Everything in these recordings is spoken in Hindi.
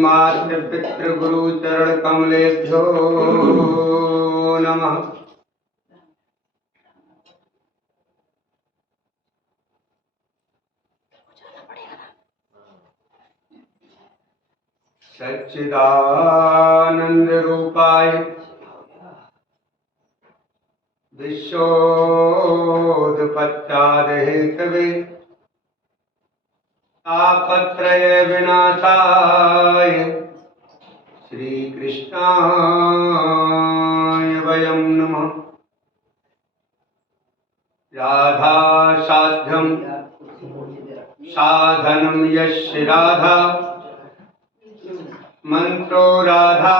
मातृ पितृ गुरु चरण कमलेभ्यो नमः। सच्चिदानंद रूपाय विश्वोत्पत्त्यादि हेतवे तापत्रय विनाशाय श्री कृष्णाय वयं नमः। राधा साध्यं साधनं यस्य राधा मंत्रो राधा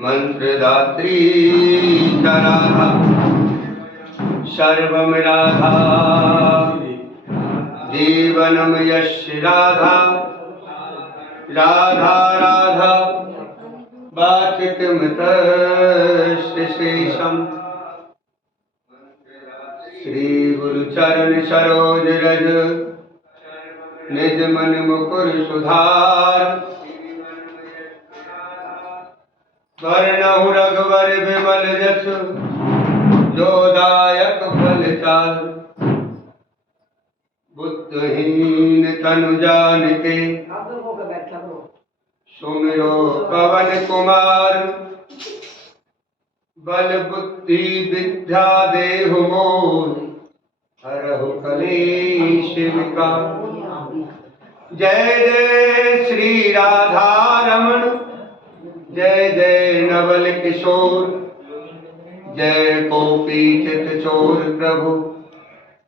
मंत्रदात्री च राधा सर्वं राधा जीवनम यस्य राधा राधा राधा वाचिकमतस्य शेषम्। श्री गुरु चरण सरोज रज निज मन मुकुर सुधार वरणहु रघुवर विमल जस जो दायक फल चार। बुद्धहीन तनु जानिके सुमिरो पवन कुमार बल बुद्धि विद्या देहु मोर हरहु कलेश विकार। जय जय श्री राधा रमण जय जय नवल किशोर जय गोपी चित चोर प्रभु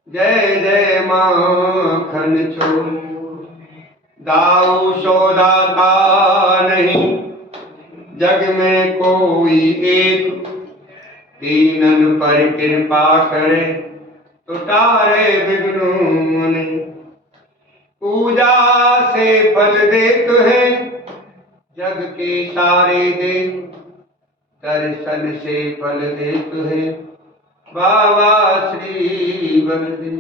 जय जय माखन चोर। दाऊ सोदाता नहीं जग में कोई एक दीनन पर कृपा करे तो तारे विघ्नों मुनि। पूजा से फल देत है जग के सारे दे दर्शन से फल देत है बाबा श्री बलदेव।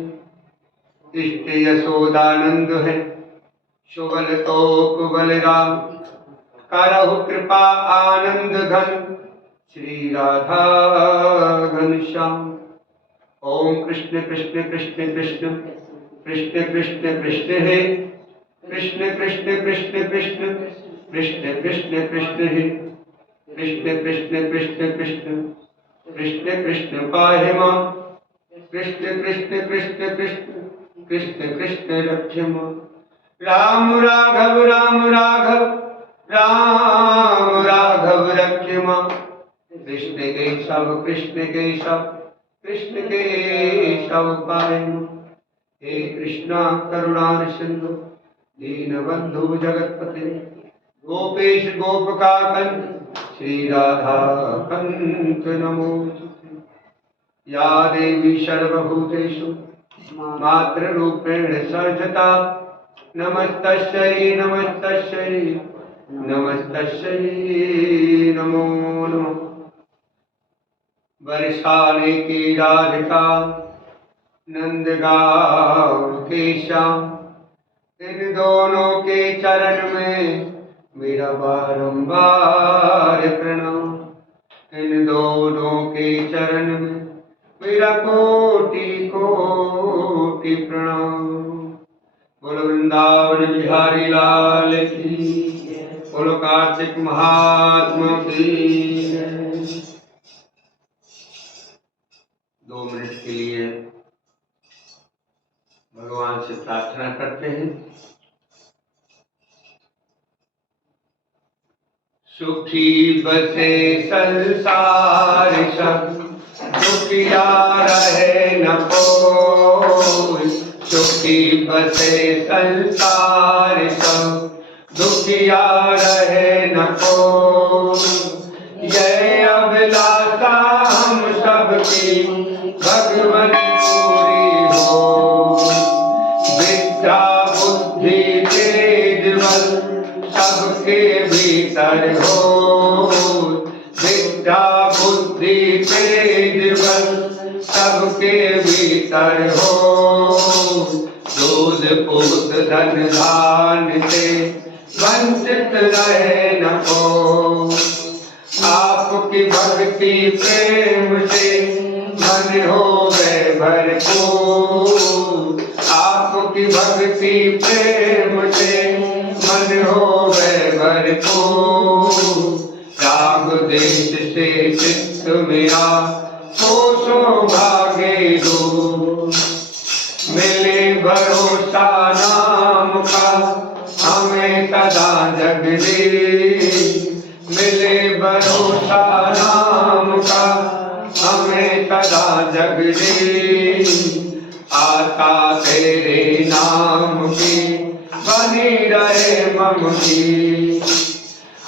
इष्ट यशोदानंद है सुबल तो बलराम करहु कृपा आनंद घन श्री राधा घनश्याम। ओम कृष्ण कृष्ण कृष्ण कृष्ण कृष्ण कृष्ण कृष्ण हे कृष्ण कृष्ण कृष्ण कृष्ण कृष्ण कृष्ण कृष्ण हे कृष्ण कृष्ण कृष्ण कृष्ण कृष्ण कृष्ण पाहि मां कृष्ण कृष्ण कृष्ण कृष्ण कृष्ण कृष्ण रक्ष मां। राम राघव राम राघव रक्ष मां कृष्ण केशव कृष्ण केशव पाहि मां। हे कृष्णा करुणा सिंधु दीनबंधु जगतपते गोपेश गोपकांत श्री राधा कंत नमोस्तुते। या देवी सर्वभूतेषु मातृरूपेण संस्थिता नमस्तस्यै नमस्तस्यै नमस्तस्यै नमो नमः। बरसाने की राधिका नंदगांव के श्याम इन दोनों के चरण में मेरा बारंबार प्रणाम। इन दोनों के चरण में मेरा कोटि कोटि प्रणाम। बोलो वृंदावन बिहारी लाल की बोलो कार्तिक महात्मा की। 2 मिनट के लिए भगवान से प्रार्थना करते हैं। सुखी बसे संसार सब दुखिया रहे न कोई। सुखी बसे संसार सब दुखिया रहे न कोई। जय अभिलाषा हम सबकी भगवन पूरी हो। विद्या बुद्धि तेज बल सबके भीतर हो। विद्या बुद्धि तेज बल सबके भीतर हो। दूध पूत धन धान से वंचित रहे न को। आपकी भक्ति प्रेम से मन होवे भरपूर। आपकी भक्ति प्रेम से मन होवे भरपूर। राग देश से चित्त मेरा सो भागे दूर। मिले भरोसा नाम का हमें सदा जगदीश। मिले भरोसा नाम का हमें सदा जगदीश। आशा तेरे नाम की बनी रहे मम की।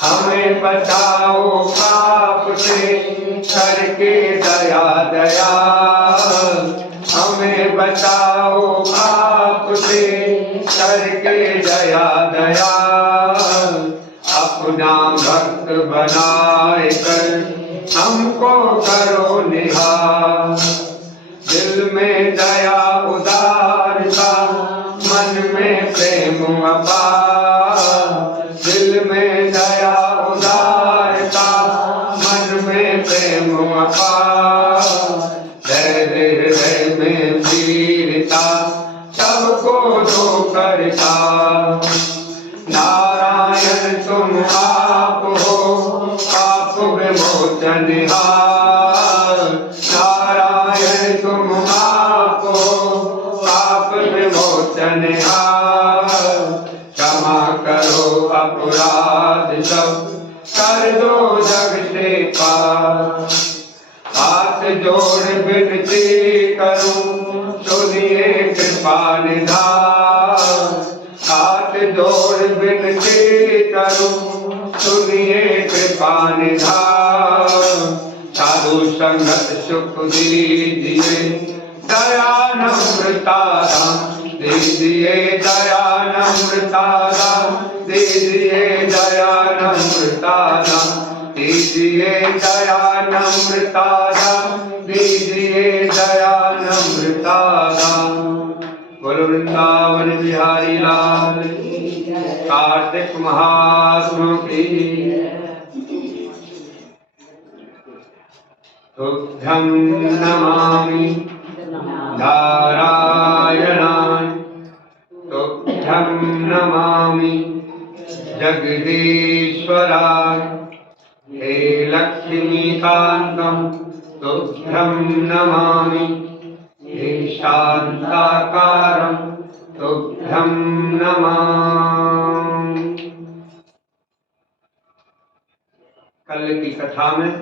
हमें बचाओ पाप से करके दया दया। हमें बचाओ पाप से करके दया दया। अपना भक्त बनाए कर हमको करो निहार। दिल में दया उदारता मन में प्रेम अपार। दिल में दया उदारता मन में प्रेम अपार। हृदय में वीरता सबको दो करता। नारायण तुम आप हो पाप विमोचनहार। नारायण तुम आप हो पाप विमोचनहार। क्षमा करो अपराध सब कर दो जग से पार। हाथ जोड़ विनती करूं सुनिए कृपा निधान। हाथ जोड़ विनती करूं सुनिए कृपा निधान। साधु संगत सुख दीजिए दया नम्रता दीजिए। दया नम्रता दीजिए। दया नम्रता दीजिए। दया नम्रता दीजिए। दया नम्रता। बोलो वृंदावन बिहारी लाल कार्तिक महात्मा की। तुभ्यं नमामि नारायणाय। तुभ्यं नमामि जगदीश्वराय। हे लक्ष्मीकान्तं तुभ्यं नमामि। हे शान्ताकारं तुभ्यं नमामि। कल की कथा में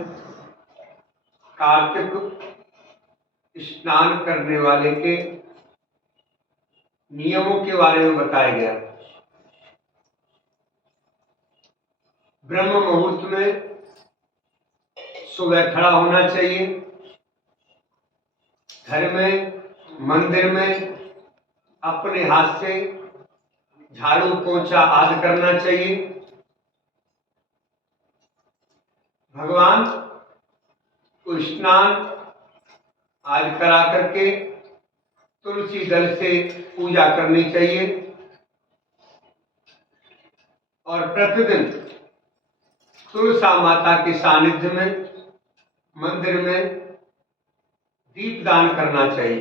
कार्तिक स्नान करने वाले के नियमों के बारे में बताया गया। ब्रह्म मुहूर्त में सुबह खड़ा होना चाहिए। घर में मंदिर में अपने हाथ से झाड़ू पोंछा आदि करना चाहिए। भगवान को स्नान आदि करा करके तुलसी दल से पूजा करनी चाहिए। और प्रतिदिन तुलसा माता के सानिध्य में मंदिर में दीपदान करना चाहिए।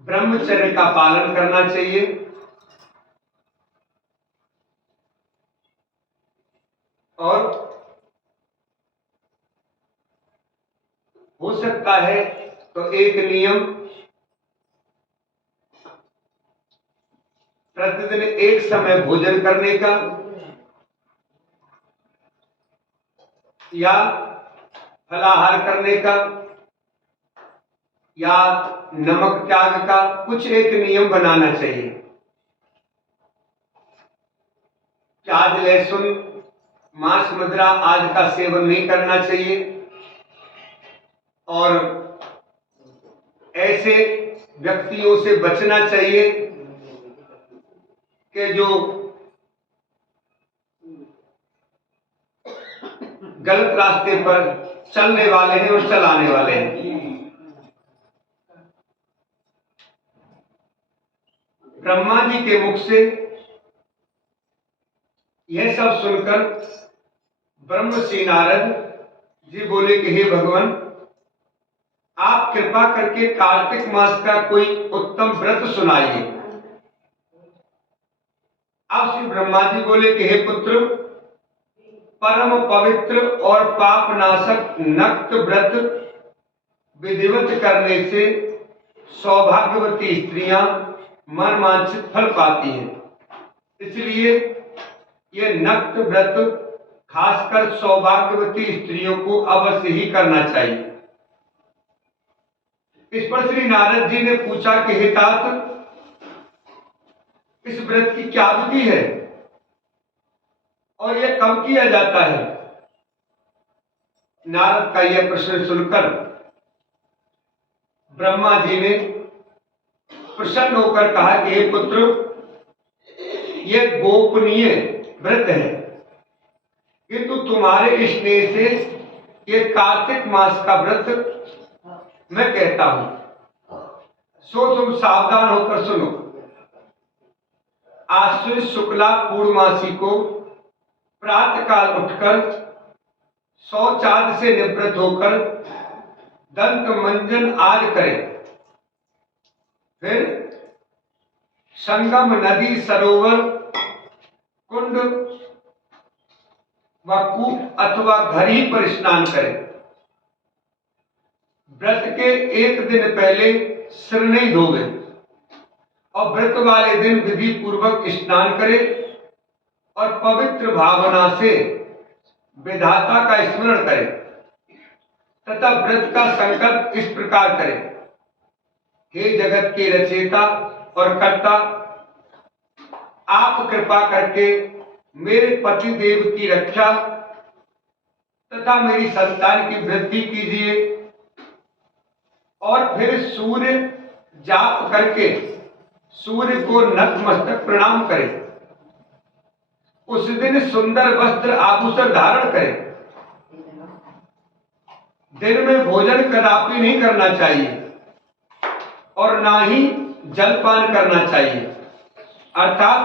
ब्रह्मचर्य का पालन करना चाहिए। और हो सकता है तो एक नियम प्रतिदिन एक समय भोजन करने का या फलाहार करने का या नमक त्याग का कुछ एक नियम बनाना चाहिए। प्याज लहसुन मांस मदिरा आदि का सेवन नहीं करना चाहिए। और ऐसे व्यक्तियों से बचना चाहिए कि जो गलत रास्ते पर चलने वाले हैं और चलाने वाले हैं। ब्रह्मा जी के मुख से यह सब सुनकर ब्रह्मश्री नारद जी बोले कि हे भगवान, आप कृपा करके कार्तिक मास का कोई उत्तम व्रत सुनाइए। अब श्री ब्रह्मा जी बोले कि हे पुत्र, परम पवित्र और पाप नाशक नक्त व्रत विधिवत करने से सौभाग्यवती स्त्रियां मनवांछित फल पाती हैं। इसलिए ये नक्त व्रत खासकर सौभाग्यवती स्त्रियों को अवश्य ही करना चाहिए। इस पर श्री नारद जी ने पूछा कि हे तात, इस व्रत की क्या विधि है और यह कब किया जाता है? नारद का यह प्रश्न सुनकर ब्रह्मा जी ने प्रसन्न होकर कहा कि हे पुत्र, यह गोपनीय व्रत है, किंतु तुम्हारे स्नेह से यह कार्तिक मास का व्रत मैं कहता हूं, सो तुम सावधान होकर सुनो। आश्विन शुक्ला पूर्णमासी को प्रातः काल उठकर शौचादि से निवृत्त होकर दंत मंजन आदि करें, फिर संगम नदी सरोवर कुंड व कूप अथवा घर ही पर स्नान करें। व्रत के एक दिन पहले सिर नहीं धोवे और व्रत वाले दिन विधि पूर्वक स्नान करें और पवित्र भावना से विधाता का स्मरण करें तथा व्रत का संकल्प इस प्रकार करें, हे जगत के रचयिता और कर्ता, आप कृपा करके मेरे पति देव की रक्षा तथा मेरी संतान की वृद्धि कीजिए। और फिर सूर्य जाप करके सूर्य को नतमस्तक प्रणाम करें। उस दिन सुंदर वस्त्र आभूषण धारण करें। दिन में भोजन कदापि नहीं करना चाहिए और ना ही जलपान करना चाहिए, अर्थात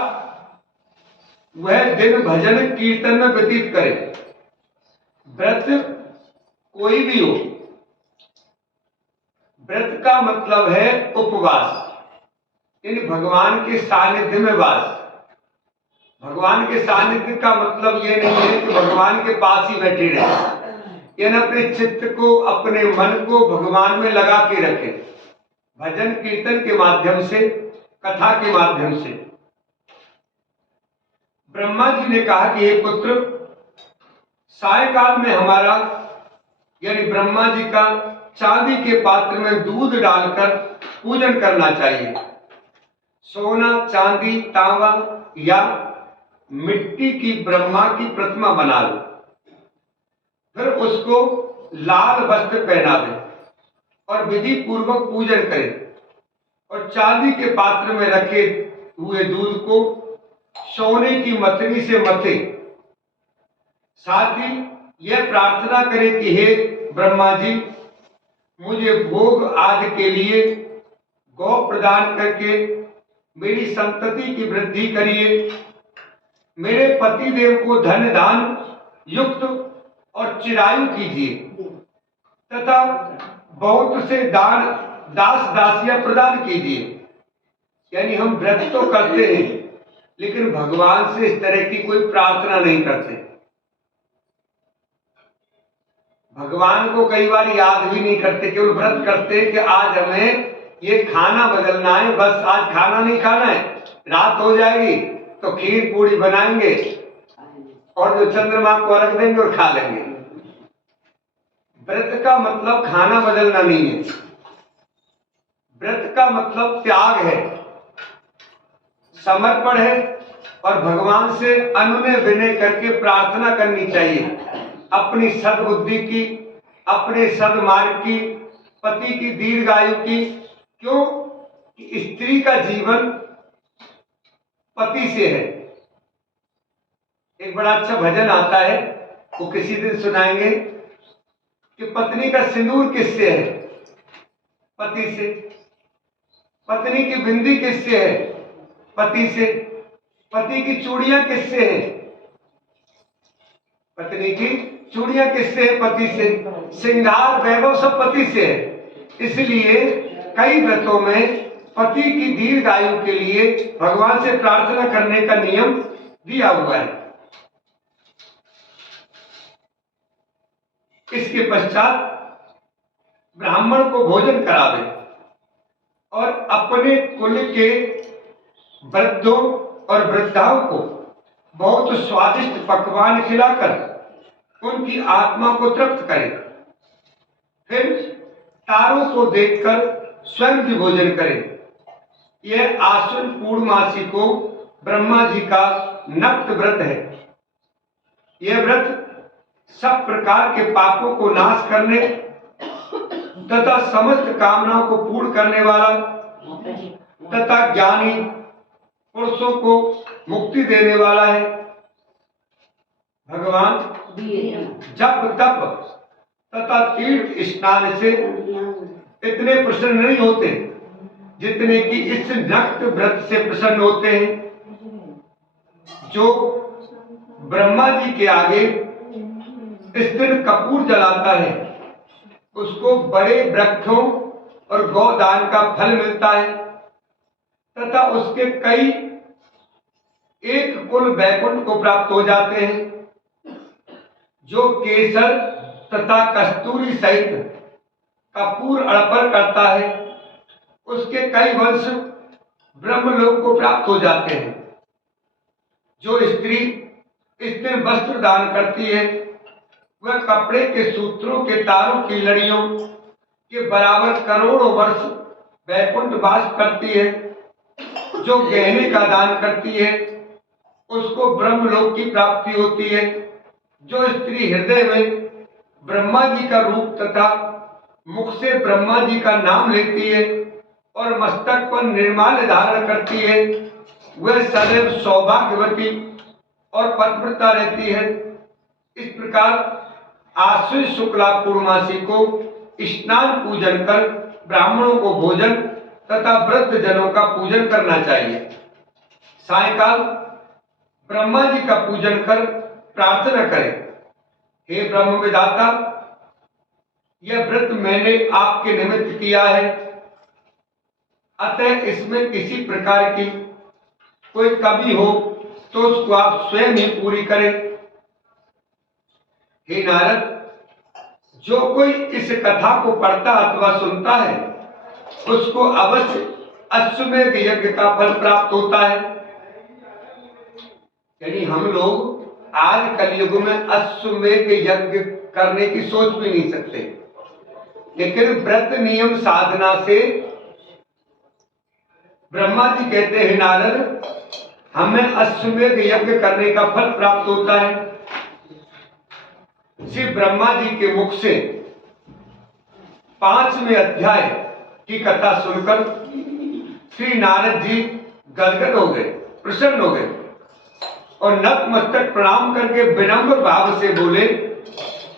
वह दिन भजन कीर्तन में व्यतीत करे। व्रत कोई भी हो, व्रत का मतलब है उपवास, यानी भगवान के सानिध्य में वास। भगवान के सानिध्य का मतलब यह नहीं है कि भगवान के पास ही बैठे रहे, यानी अपने चित्त को, अपने मन को भगवान में लगा के रखे, भजन कीर्तन के माध्यम से, कथा के माध्यम से। ब्रह्मा जी ने कहा कि हे पुत्र, सायकाल में हमारा यानी ब्रह्मा जी का चांदी के पात्र में दूध डालकर पूजन करना चाहिए। सोना, चांदी, तांबा या मिट्टी की ब्रह्मा की प्रतिमा बना लो, फिर उसको लाल वस्त्र पहनावे और विधि पूर्वक पूजन करें और चांदी के पात्र में रखे हुए दूध को सोने की मथनी से मथे। साथ ही यह प्रार्थना करें कि हे ब्रह्मा जी, मुझे भोग आदि के लिए गौ प्रदान करके मेरी संतति की वृद्धि करिए। मेरे पति देव को धन दान युक्त और चिरायु कीजिए तथा बहुत से दान दास दासियां प्रदान कीजिए। यानी हम व्रत तो करते हैं लेकिन भगवान से इस तरह की कोई प्रार्थना नहीं करते। भगवान को कई बार याद भी नहीं करते, केवल व्रत करते कि आज हमें ये खाना बदलना है, बस आज खाना नहीं खाना है, रात हो जाएगी तो खीर पूड़ी बनाएंगे और जो चंद्रमा को रख देंगे और खा लेंगे। व्रत का मतलब खाना बदलना नहीं है, व्रत का मतलब त्याग है, समर्पण है और भगवान से अनुनय विनय करके प्रार्थना करनी चाहिए अपनी सद्बुद्धि की, अपने सद्मार्ग की, पति की दीर्घायु की। क्यों कि स्त्री का जीवन पति से है। एक बड़ा अच्छा भजन आता है, वो किसी दिन सुनाएंगे कि पत्नी का सिंदूर किससे है? पति से। पत्नी की बिंदी किससे है? पति से। पति की चूड़ियां किससे हैं? पत्नी की चूड़ियां किससे है? पति से। श्रृंगार वैभव सब पति से है। इसलिए कई व्रतों में पति की दीर्घायु के लिए भगवान से प्रार्थना करने का नियम दिया हुआ है। इसके पश्चात ब्राह्मण को भोजन करावे और अपने कुल के वृद्धों और वृद्धाओं को बहुत स्वादिष्ट पकवान खिलाकर उनकी आत्मा को तृप्त करे। फिर तारों को देखकर स्वयं भी भोजन करे। यह आश्विन पूर्णमासी को ब्रह्मा जी का नक्त व्रत है। यह व्रत सब प्रकार के पापों को नाश करने तथा समस्त कामनाओं को पूर्ण करने वाला तथा ज्ञानी पुरुषों को मुक्ति देने वाला है। भगवान जप तप तथा तीर्थ स्नान से इतने प्रसन्न नहीं होते जितने कि इस नक्त व्रत से प्रसन्न होते हैं। जो ब्रह्मा जी के आगे इस दिन कपूर जलाता है उसको बड़े वृक्षों और गौदान का फल मिलता है तथा उसके कई एक कुल वैकुंठ को प्राप्त हो जाते हैं। जो केसर तथा कस्तूरी सहित कपूर अर्पण करता है उसके कई वंश ब्रह्मलोक को प्राप्त हो जाते हैं। जो स्त्री इस दिन वस्त्र दान करती है वह कपड़े के सूत्रों के तारों की लड़ियों के बराबर करोड़ों वर्ष वैकुंठ वास करती है। जो गहने का दान करती है उसको ब्रह्मलोक की प्राप्ति होती है। जो स्त्री हृदय में ब्रह्मा जी का रूप तथा मुख से ब्रह्मा जी का नाम लेती है और मस्तक पर निर्माल्य धारण करती है वह सदैव सौभाग्यवती और पतिव्रता रहती है। इस प्रकार आश्विन शुक्ला पूर्णमासी को स्नान पूजन कर ब्राह्मणों को भोजन तथा वृद्ध जनों का पूजन करना चाहिए। सायंकाल ब्रह्मा जी का पूजन कर प्रार्थना करें, हे ब्रह्म विधाता, यह व्रत मैंने आपके निमित्त किया है, अतः इसमें किसी प्रकार की कोई कमी हो तो उसको आप स्वयं ही पूरी करें। हे नारद, जो कोई इस कथा को पढ़ता अथवा सुनता है उसको अवश्य अश्वमेध यज्ञ का फल प्राप्त होता है। यानी हम लोग आज कलयुग में अश्वमेध यज्ञ करने की सोच भी नहीं सकते, लेकिन व्रत नियम साधना से ब्रह्मा जी कहते हैं नारद हमें अश्वमेध यज्ञ करने का फल प्राप्त होता है। श्री ब्रह्मा जी के मुख से 5वें अध्याय की कथा सुनकर श्री नारद जी गदगद हो गए, प्रसन्न हो गए और नतमस्तक प्रणाम करके विनम्र भाव से बोले,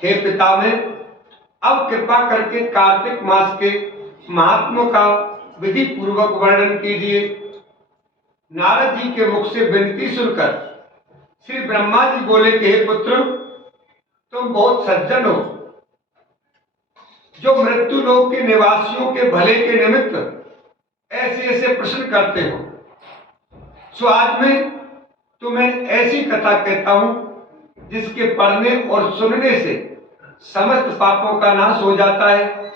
हे पितामह, अब कृपा करके कार्तिक मास के महात्म्यों का विधि पूर्वक वर्णन कीजिए। नारद जी के मुख से विनती सुनकर श्री ब्रह्मा जी बोले कि हे पुत्र, तुम बहुत सज्जन हो जो मृत्यु लोक के निवासियों के भले के निमित्त ऐसे ऐसे प्रश्न करते हो। सो आज मैं तुम्हें ऐसी कथा कहता हूं जिसके पढ़ने और सुनने से समस्त पापों का नाश हो जाता है।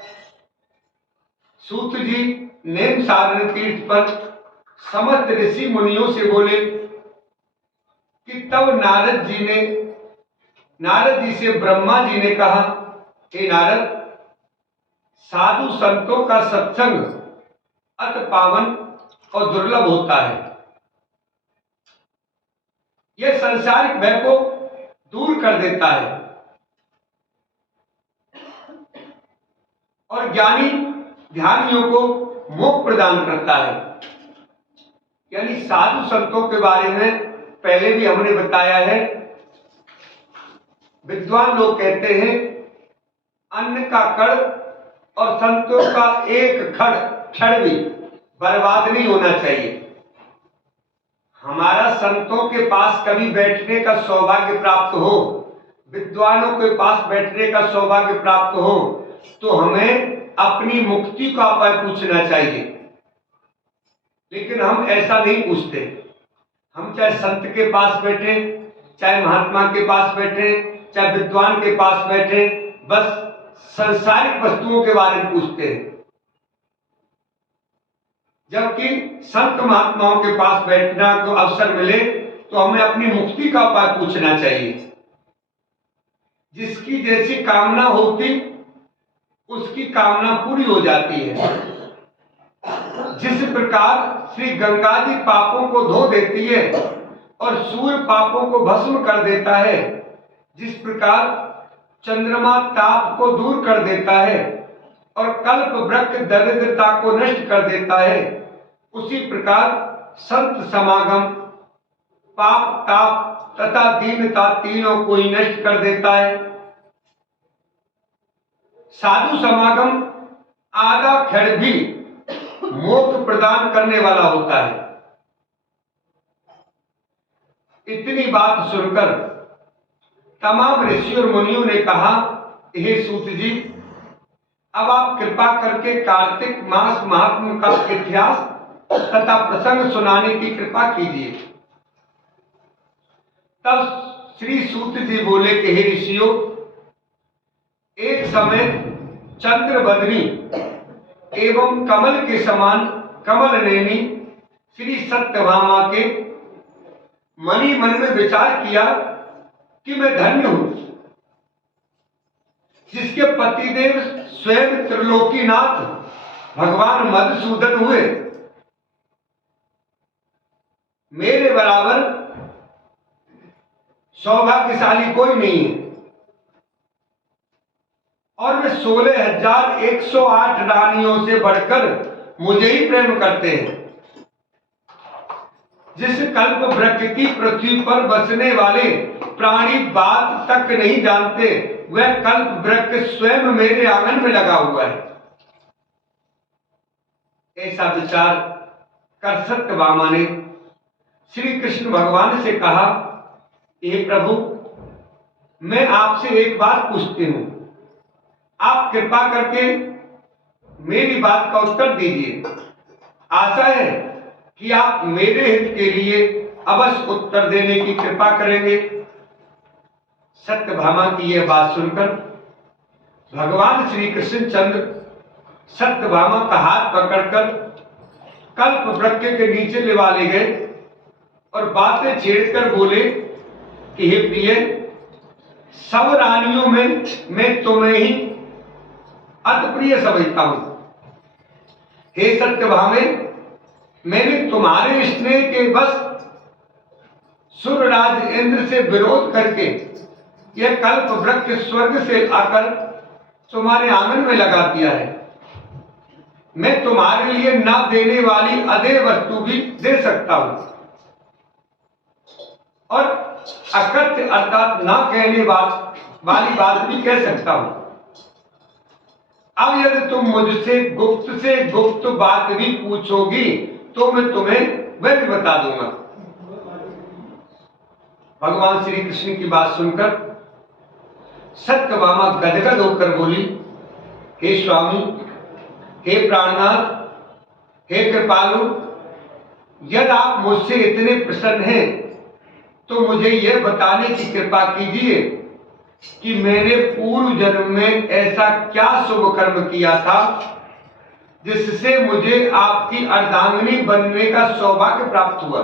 सूत जी नेम सारण तीर्थ पर समस्त ऋषि मुनियों से बोले कि तब नारद जी से ब्रह्मा जी ने कहा, हे नारद, साधु संतों का सत्संग अति पावन और दुर्लभ होता है। यह संसारिक भय को दूर कर देता है और ज्ञानी ध्यानियों को मोक्ष प्रदान करता है। यानी साधु संतों के बारे में पहले भी हमने बताया है। विद्वान लोग कहते हैं अन्न का कण और संतों का एक क्षण भी बर्बाद नहीं होना चाहिए। हमारा संतों के पास कभी बैठने का सौभाग्य प्राप्त हो, विद्वानों के पास बैठने का सौभाग्य प्राप्त हो, तो हमें अपनी मुक्ति का उपाय पूछना चाहिए। लेकिन हम ऐसा नहीं पूछते। हम चाहे संत के पास बैठे, चाहे महात्मा के पास बैठे, चाहे विद्वान के पास बैठे, बस सांसारिक वस्तुओं के बारे में पूछते हैं। जबकि संत महात्माओं के पास बैठना को अवसर मिले तो हमें अपनी मुक्ति का उपाय पूछना चाहिए। जिसकी जैसी कामना होती उसकी कामना पूरी हो जाती है। जिस प्रकार श्री गंगा जी पापों को धो देती है और सूर्य पापों को भस्म कर देता है, जिस प्रकार चंद्रमा ताप को दूर कर देता है और कल्प वृक्ष दरिद्रता को नष्ट कर देता है, उसी प्रकार संत समागम पाप ताप तथा दीनता तीनों को ही नष्ट कर देता है। साधु समागम आधा क्षण भी मोक्ष प्रदान करने वाला होता है। इतनी बात सुनकर तमाम ऋषि और मुनियों ने कहा, हे सूत जी, अब आप कृपा करके कार्तिक मास महात्म्य का इतिहास तथा प्रसंग सुनाने की कृपा कीजिए। तब श्री सूत जी बोले कि हे ऋषियों, एक समय चंद्रबदनी एवं कमल के समान कमल नैनी श्री सत्यभामा के मनी मन में विचार किया कि मैं धन्य हूं, जिसके पतिदेव स्वयं त्रिलोकीनाथ भगवान मधुसूदन हुए। मेरे बराबर सौभाग्यशाली कोई नहीं है और वे 16,108 रानियों से बढ़कर मुझे ही प्रेम करते हैं। जिस कल्प वृक्ष की पृथ्वी पर बसने वाले प्राणी बात तक नहीं जानते, वह कल्प वृक्ष स्वयं मेरे आंगन में लगा हुआ है। ऐसा विचार कर सत्यभामा ने श्री कृष्ण भगवान से कहा, हे प्रभु, मैं आपसे एक बात पूछती हूं, आप कृपा करके मेरी बात का उत्तर दीजिए। आशा है कि आप मेरे हित के लिए अवश्य उत्तर देने की कृपा करेंगे। सत्यभामा की यह बात सुनकर भगवान श्री कृष्णचंद्र सत्यभामा का हाथ पकड़कर कल्प वृक्ष के नीचे लिवा ले गए और बातें छेड़कर बोले कि हे प्रिय, सब रानियों में मैं तुम्हें ही अति प्रिय समझता हूं। हे सत्यभामे, मैंने तुम्हारे स्नेह के बस सूर्यराज इंद्र से विरोध करके यह कल्प वृक्ष स्वर्ग से आकर तुम्हारे आंगन में लगा दिया है। मैं तुम्हारे लिए न देने वाली अदेय वस्तु भी दे सकता हूं और अकथ्य अर्थात न कहने वाली बात भी कह सकता हूं। अब यदि तुम मुझसे गुप्त बात भी पूछोगी तो मैं तुम्हें वह भी बता दूंगा। भगवान श्री कृष्ण की बात सुनकर सत्यभामा गदगद होकर बोली, हे स्वामी, हे प्राणनाथ, हे कृपालु, यदि आप मुझसे इतने प्रसन्न हैं तो मुझे यह बताने की कृपा कीजिए कि मैंने पूर्व जन्म में ऐसा क्या शुभ कर्म किया था जिससे मुझे आपकी अर्धांगिनी बनने का सौभाग्य प्राप्त हुआ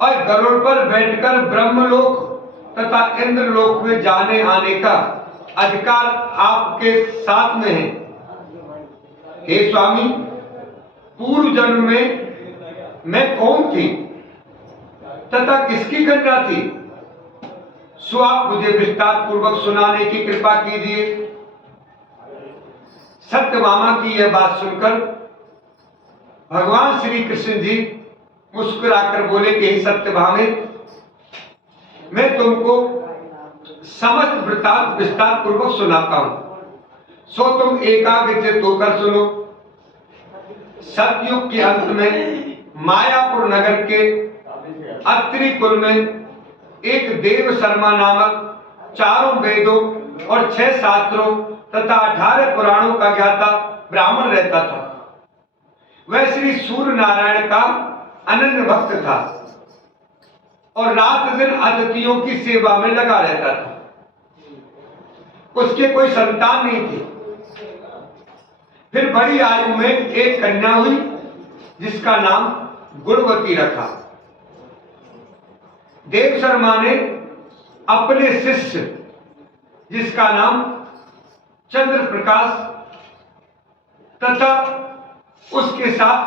और गरुड़ पर बैठकर ब्रह्मलोक तथा इंद्रलोक में जाने आने का अधिकार आपके साथ में है। हे स्वामी, पूर्व जन्म में मैं कौन थी तथा किसकी कन्या थी, सो आप मुझे विस्तार पूर्वक सुनाने की कृपा कीजिए। सत्यभामा की यह बात सुनकर भगवान श्री कृष्ण जी मुस्कुराकर बोले कि हे सत्यभामे, मैं तुमको समस्त वृत्तांत विस्तार पूर्वक सुनाता हूं, सो तुम एकाग्रचित्त होकर सुनो। सतयुग के अंत में मायापुर नगर के अत्रि कुल में एक देव शर्मा नामक 4 वेदों और 6 शास्त्रों तथा 18 पुराणों का ज्ञाता ब्राह्मण रहता था। वह श्री सूर्य नारायण का अनन्य भक्त था और रात दिन अतिथियों की सेवा में लगा रहता था। उसके कोई संतान नहीं थी। फिर बड़ी आयु में एक कन्या हुई जिसका नाम गुणवती रखा। देव शर्मा ने अपने शिष्य जिसका नाम चंद्र प्रकाश तथा उसके साथ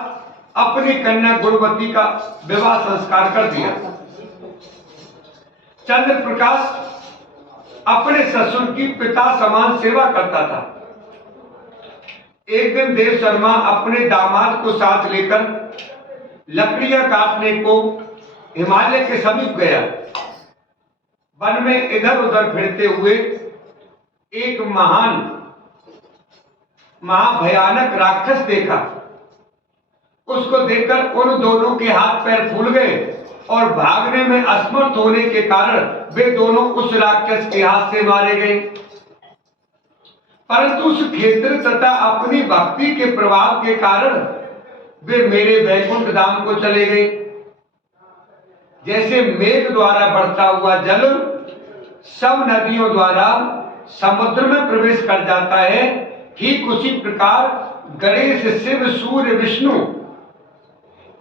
अपनी कन्या गुणवती का विवाह संस्कार कर दिया। चंद्र प्रकाश अपने ससुर की पिता समान सेवा करता था। एक दिन देव शर्मा अपने दामाद को साथ लेकर लकड़ियां काटने को हिमालय के समीप गया। वन में इधर उधर फिरते हुए एक महाभयानक राक्षस देखा। उसको देखकर उन दोनों के हाथ पैर फूल गए और भागने में असमर्थ होने के कारण वे दोनों उस राक्षस के हाथ से मारे गए। परंतु उस क्षेत्र तथा अपनी भक्ति के प्रभाव के कारण वे मेरे वैकुंठ धाम को चले गए। जैसे मेघ द्वारा बढ़ता हुआ जल सब नदियों द्वारा समुद्र में प्रवेश कर जाता है, ठीक उसी प्रकार गणेश, शिव, सूर्य, विष्णु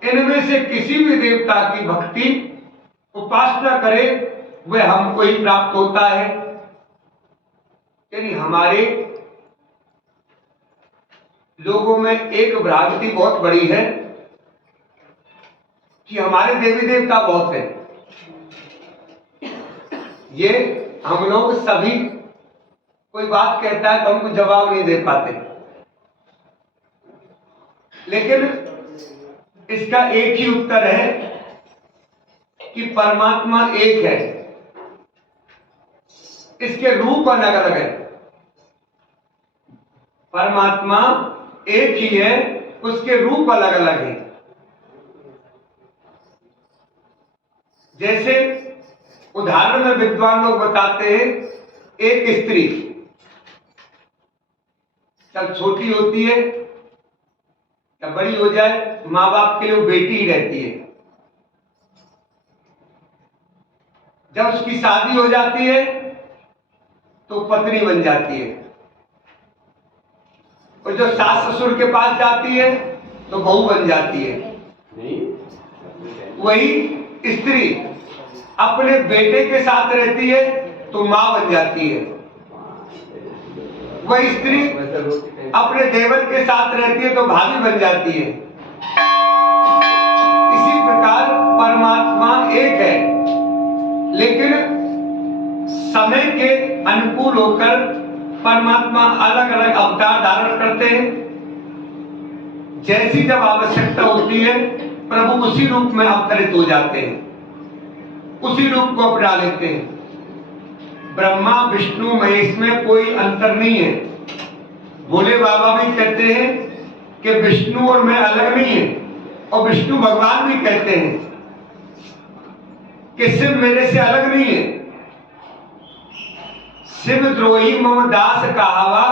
इनमें से किसी भी देवता की भक्ति उपासना करे वह हमको ही प्राप्त होता है। यानी हमारे लोगों में एक भ्रांति बहुत बड़ी है कि हमारे देवी देवता बहुत हैं। ये हम लोग सभी कोई बात कहता है तो हमको जवाब नहीं दे पाते, लेकिन इसका एक ही उत्तर है कि परमात्मा एक है, इसके रूप अलग अलग है। परमात्मा एक ही है, उसके रूप अलग अलग है। जैसे उदाहरण में विद्वान लोग बताते हैं, एक स्त्री जब छोटी होती है या बड़ी हो जाए, माँ बाप के लिए वो बेटी ही रहती है। जब उसकी शादी हो जाती है तो पत्नी बन जाती है, और जो सास ससुर के पास जाती है तो बहू बन जाती है। वही स्त्री अपने बेटे के साथ रहती है तो मां बन जाती है। वही स्त्री अपने देवर के साथ रहती है तो भाभी बन जाती है। इसी प्रकार परमात्मा एक है, लेकिन समय के अनुकूल होकर परमात्मा अलग अलग अवतार धारण करते हैं। जैसी जब आवश्यकता होती है प्रभु उसी रूप में अवतरित हो जाते हैं, उसी रूप को अपना लेते हैं। ब्रह्मा विष्णु महेश में कोई अंतर नहीं है। भोले बाबा भी कहते हैं कि विष्णु और मैं अलग नहीं है, और विष्णु भगवान भी कहते हैं कि शिव मेरे से अलग नहीं है। शिव द्रोही मम दास कहावा,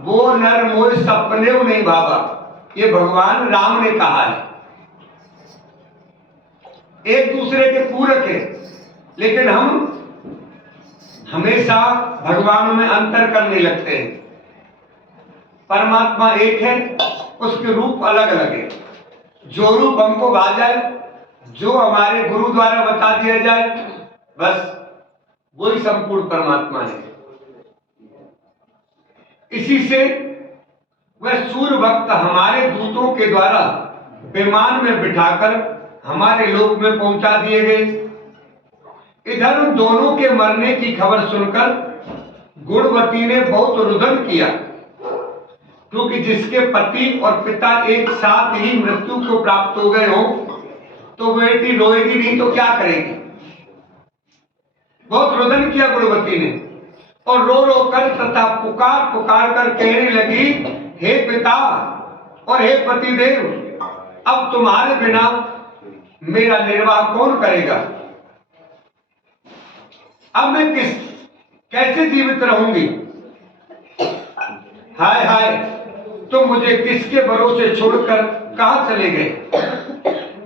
वो नर मोह सपने नहीं भावा। ये भगवान राम ने कहा है। एक दूसरे के पूरक है, लेकिन हम हमेशा भगवानों में अंतर करने लगते हैं। परमात्मा एक है, उसके रूप अलग अलग है। जो रूप हमको भा जाए, जो हमारे गुरु द्वारा बता दिया जाए, बस वही संपूर्ण परमात्मा है। इसी से वह सूर्य भक्त हमारे दूतों के द्वारा विमान में बिठाकर हमारे लोक में पहुंचा दिए गए। इधर उन दोनों के मरने की खबर सुनकर गुणवती ने बहुत रुदन किया, क्योंकि जिसके पति और पिता एक साथ ही मृत्यु को प्राप्त हो गए हो तो बेटी रोएगी नहीं तो क्या करेगी। बहुत रुदन किया गुणवती ने, और रो रो कर तथा पुकार पुकार कर कहने लगी, हे पिता और हे पतिदेव, अब तुम्हारे बिना मेरा निर्वाह कौन करेगा? अब मैं कैसे जीवित रहूंगी? हाय हाय, तुम मुझे किसके भरोसे छोड़कर कहां चले गए?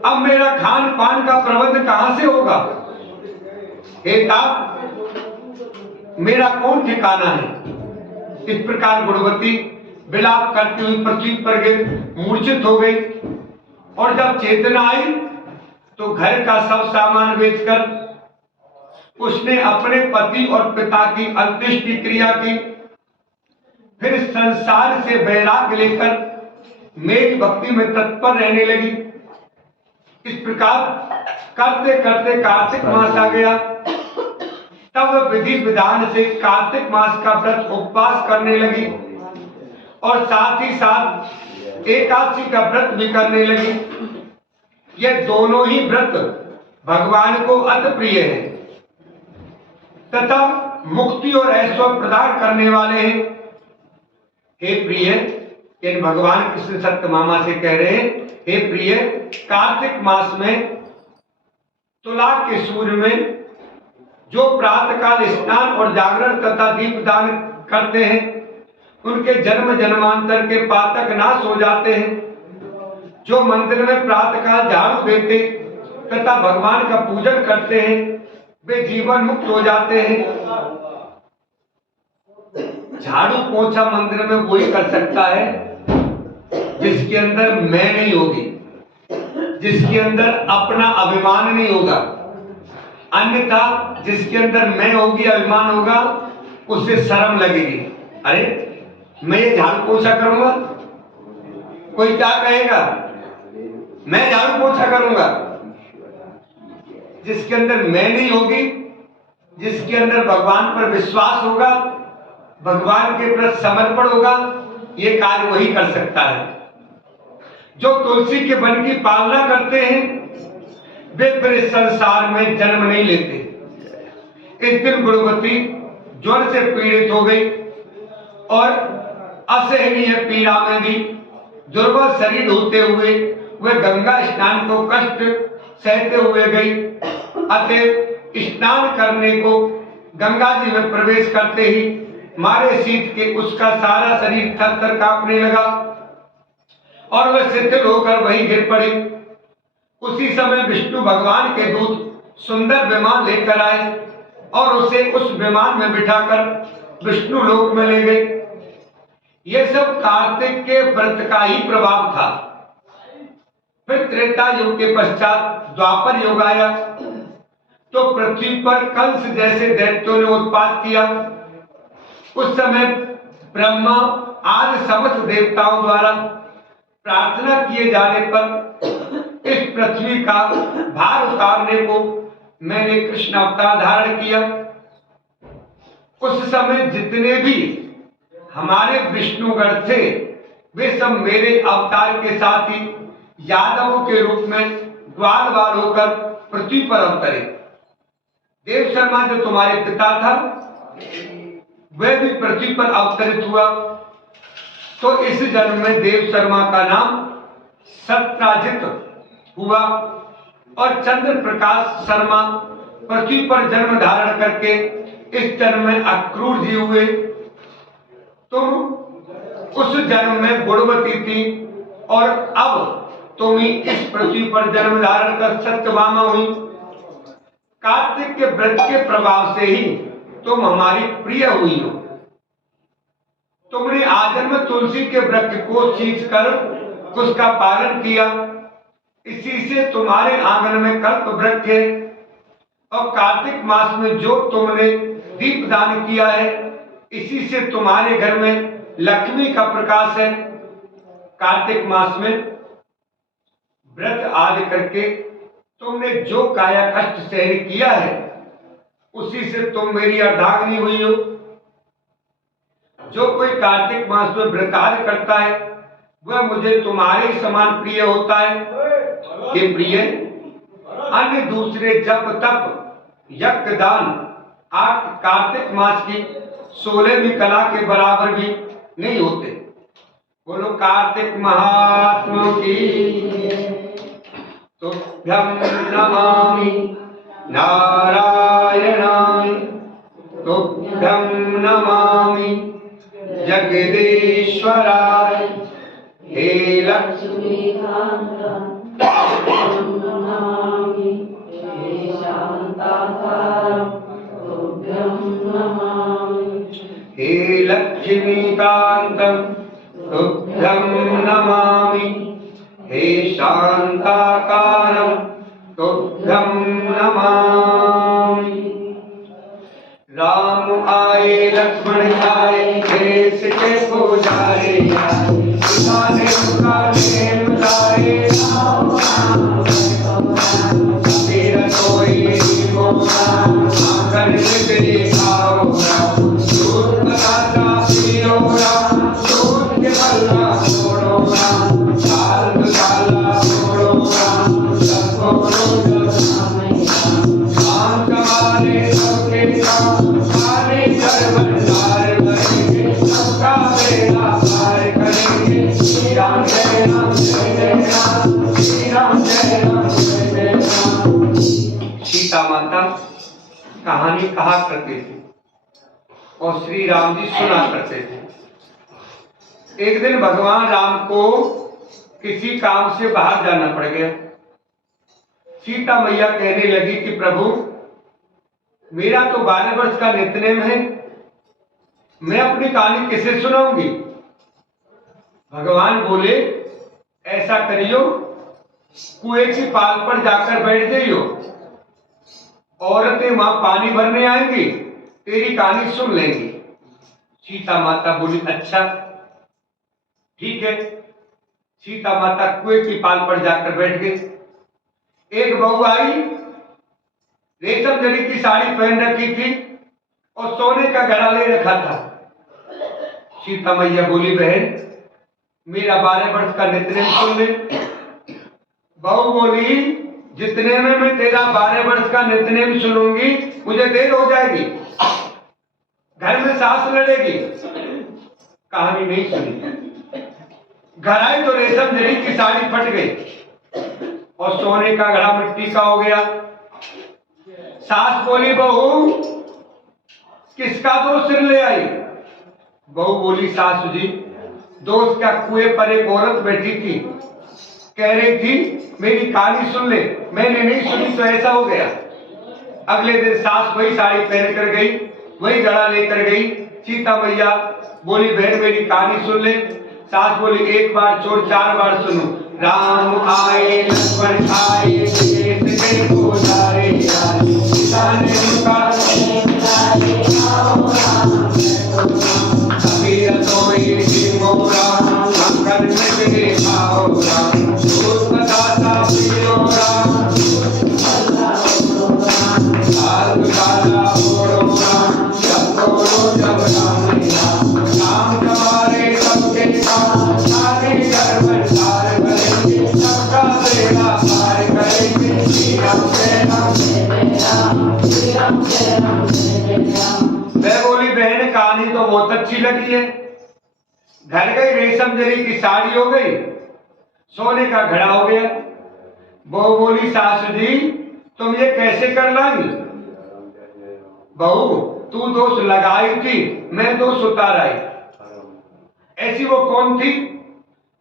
अब मेरा खान पान का प्रबंध कहां से होगा? हे तात, मेरा कौन ठिकाना है? इस प्रकार गुणवती विलाप करती हुई पृथ्वी पर गिर मूर्छित हो गई। और जब चेतना आई तो घर का सब सामान बेचकर उसने अपने पति और पिता की अंत्येष्टि क्रिया की। फिर संसार से वैराग्य लेकर मेरी भक्ति में तत्पर रहने लगी। इस प्रकार करते करते कार्तिक मास आ गया। तब विधि विधान से कार्तिक मास का व्रत उपवास करने लगी और साथ ही साथ एकादशी का व्रत भी करने लगी। ये दोनों ही व्रत भगवान को अति प्रिय है तथा मुक्ति और ऐश्वर्य प्रदान करने वाले हैं। हे प्रिय, इन भगवान कृष्ण सत्यभामा से कह रहे हैं, हे प्रिय, कार्तिक मास में तुला के सूर्य में जो प्रातःकाल स्नान और जागरण तथा दीपदान करते हैं उनके जन्म जन्मांतर के पातक नाश हो जाते हैं। जो मंदिर में प्रातःकाल झाड़ू देते तथा भगवान का पूजन करते हैं वे जीवन मुक्त हो जाते हैं। झाड़ू पोछा मंदिर में वही कर सकता है जिसके अंदर मैं नहीं होगी, जिसके अंदर अपना अभिमान नहीं होगा। अन्यथा जिसके अंदर मैं होगी, अभिमान होगा, उससे शर्म लगेगी। अरे मैं ये झाड़ू पोछा करूंगा, कोई क्या कहेगा, मैं झाड़ू पोछा करूंगा। जिसके अंदर मैं नहीं होगी, जिसके अंदर भगवान पर विश्वास होगा, भगवान के प्रति समर्पण होगा, ये कार्य वही कर सकता है। जो तुलसी के वन की पालना करते हैं वे फिर संसार में जन्म नहीं लेते। इस दिन गुणवती ज्वर से पीड़ित हो गई और असहनीय पीड़ा में भी दुर्बल शरीर होते हुए वे गंगा स्नान को कष्ट सहते हुए गई। अतः स्नान करने को गंगा जी में प्रवेश करते ही मारे शीत के उसका सारा शरीर थर थर कांपने लगा और वह शिथिल होकर वहीं गिर पड़ी। उसी समय विष्णु भगवान के दूत सुंदर विमान लेकर आए और उसे उस विमान में बिठाकर विष्णु लोक में ले गए। यह सब कार्तिक के व्रत का ही प्रभाव था। फिर त्रेता युग के पश्चात द्वापर युग आया तो पृथ्वी पर कंस जैसे दैत्यों ने उत्पात किया। उस समय ब्रह्मा आदि समस्त देवताओं द्वारा प्रार्थना किए जाने पर इस पृथ्वी का भार उतारने को मैंने कृष्ण अवतार धारण किया। उस समय जितने भी हमारे विष्णुगण थे वे सब मेरे अवतार के साथ ही यादवों के रूप में ग्वाल बाल होकर पृथ्वी पर अवतरे। देव शर्मा जो तुम्हारे पिता था वह भी पृथ्वी पर अवतरित हुआ। तो इस जन्म में देव शर्मा का नाम सत्राजित हुआ और चंद्र प्रकाश शर्मा पृथ्वी पर जन्म धारण करके इस जन्म में अक्रूर जी हुए। तुम उस जन्म में गुणवती थी और अब तुम ही इस पृथ्वी पर जन्म धारण कर सत्यभामा हुई। कार्तिक के व्रत के प्रभाव से ही तुम हमारी प्रिय हुई हो। तुमने आजन्म तुलसी के वृक्ष को सींचकर उसका पालन किया, इसी से तुम्हारे आंगन में कल्प वृक्ष है। और कार्तिक मास में जो तुमने दीप दान किया है इसी से तुम्हारे घर में लक्ष्मी का प्रकाश है। कार्तिक मास में व्रत आदि करके तुमने जो काया कष्ट सहन किया है उसी से तुम मेरी अर्धांगिनी हुई हो। जो कोई कार्तिक मास में व्रत आदि करता है वह मुझे तुम्हारे समान प्रिय होता है। हे प्रिय, अन्य दूसरे जप तप यज्ञ दान कार्तिक मास की 16वीं कला के बराबर भी नहीं होते। बोलो कार्तिक महात्मा की। तुभ्यं नमामि नारायणाय तुभ्यं नमामि जगदीश्वराय हे लक्ष्मीकान्तं तुभ्यं नमामि हे शान्ताकारं तुभ्यं नमामि हे लक्ष्मीकान्तं तुभ्यं नमामि हे शान्ताकारं तुभ्यं नमामि। राम आए लक्ष्मण आए देश के पुजारी आए पुकारे पुकारे बुलाए फिर कोई मोरा आकर निकले आओरा दूध बताता पियोरा दूध के बल्ला छोड़ोरा दाल दुधाला छोड़ोरा सबको रोज आम कमाले सबके काम सारे घर भंडार भरेंगे सबका बेड़ा पार करेंगे श्री राम जय राम जय जय राम श्री राम जय राम जय जय राम। सीता माता कहानी कहा करते थे और श्री राम जी सुना करते थे। एक दिन भगवान राम को किसी काम से बाहर जाना पड़ गया। सीता मैया कहने लगी कि प्रभु मेरा तो 12 वर्ष का नित्यनेम है, मैं अपनी कहानी किसे सुनाऊंगी। भगवान बोले ऐसा करियो कुएं की पाल पर जाकर बैठ जाइयो, औरतें वहां पानी भरने आएंगी तेरी कहानी सुन लेंगी। सीता माता बोली अच्छा ठीक है। सीता माता कुएं की पाल पर जाकर बैठ गई। एक बहू आई, रेशम जड़ी की साड़ी पहन रखी थी और सोने का घड़ा ले रखा था। सीता मैया बोली बहन मेरा 12 वर्ष का नित्यनेम सुन ले। बहू बोली जितने में मैं तेरा 12 वर्ष का नित्यनेम सुनूंगी मुझे देर हो जाएगी, घर में सास लड़ेगी। कहानी नहीं सुनी। घर आई तो रेशम जड़ी की साड़ी फट गई और सोने का घड़ा मिट्टी का हो गया। सास बोली बहू किसका दोष सिर ले आई। बहू बोली सासू जी दोस्त क्या, कुएं पर एक औरत बैठी थी कह रही थी मेरी कहानी सुन ले, मैंने नहीं सुनी तो ऐसा हो गया। अगले दिन सास वही साड़ी पहन कर गई, वही घड़ा लेकर गई। सीता मैया बोली बहन मेरी कहानी सुन ले। सास बोली एक बार छोड़ 4 बार सुनो। राम आए लक्ष्मण आए देश के पुजारी आए सीता ने पुकारे बुलाए आओ राम कबीर सोई मोरा शंकर निकले आओ राम दूध बताता पियो राम दाल दुधाला छोड़ो राम सबको रोज राम राम कमारे सबके काम सारे घर भंडार भरेंगे सबका बेड़ा पार करेंगे श्री राम जय राम जय राम श्री राम जय राम जय राम। मैं बोली बहन कहानी तो बहुत अच्छी लगी है। घर गई रेशम जरी की साड़ी हो गई, सोने का घड़ा हो गया। बहू बोली सासू जी तुम ये कैसे कर लाई। बहू तू दोष लगाई थी मैं दोष उतार आई। ऐसी वो कौन थी।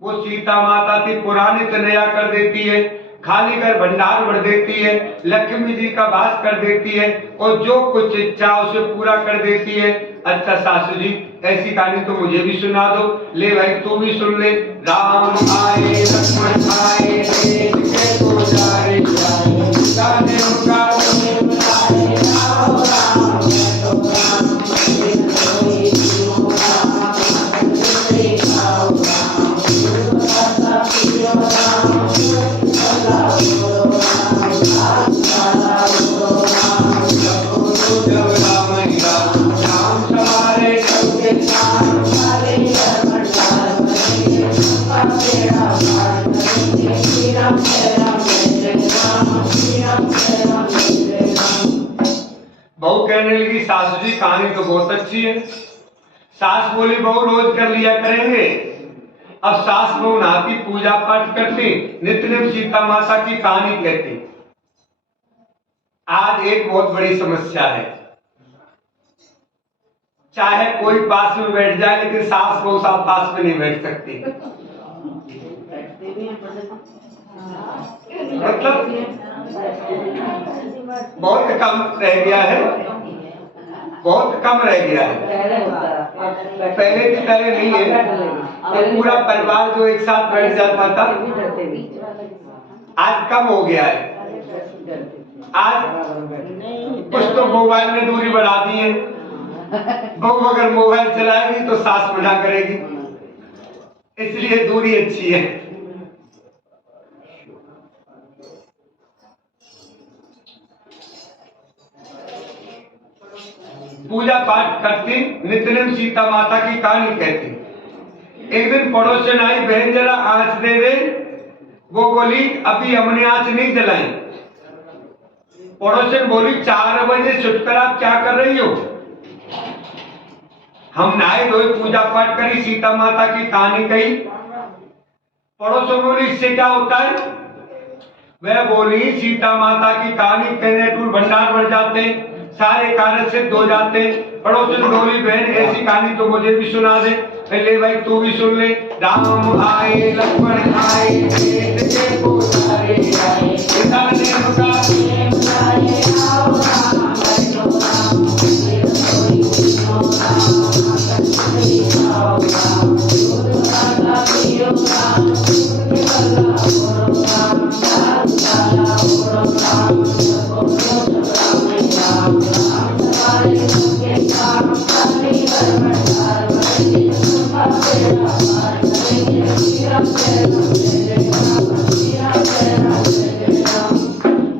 वो सीता माता थी, पुरानी तो नया कर देती है, खाली घर भंडार भर देती है, लक्ष्मी जी का वास कर देती है और जो कुछ इच्छा उसे पूरा कर देती है। अच्छा सासू जी ऐसी कहानी तो मुझे भी सुना दो। ले भाई तू भी सुन ले। राम आए लक्ष्मण आए देश के पुजारी आए सीता ने पुकारे बुलाए आओ राम बहू कहने लगी सासू जी कहानी तो बहुत अच्छी है। सास बोली बहू रोज कर लिया करेंगे। अब सास बहू नहाती, पूजा पाठ करती, नित्य नियम सीता माता की कहानी कहती। आज एक बहुत बड़ी समस्या है, चाहे कोई पास में बैठ जाए लेकिन सास बहू साथ पास में नहीं बैठ सकती। मतलब बहुत कम रह गया है, बहुत कम रह गया है। पहले की तरह नहीं है, तो पूरा परिवार जो एक साथ बैठ जाता था, आज कम हो गया है। आज कुछ तो मोबाइल ने दूरी बढ़ा दी है। बहू अगर मोबाइल चलाएगी तो सास मना करेगी, इसलिए दूरी अच्छी है। पूजा पाठ करती, नित्य नियम सीता माता की कहानी कहती। एक दिन पड़ोसन आई, बहन जरा आंच दे दे। वो बोली अभी हमने आंच नहीं जलाई। पड़ोसन बोली 4 बजे छुटकर आप क्या कर रही हो? हम नहाए धोए पूजा पाठ करी, सीता माता की कहानी कही। पड़ोसन बोली इससे क्या होता है? वह बोली सीता माता की कहानी कहने टूर भंडार बढ़ जाते, सारे कार्य सिद्ध हो जाते। पड़ोसन बोली बहन ऐसी कहानी तो मुझे भी सुना दे। ले भाई तू भी सुन ले। राम आए लक्ष्मण आए,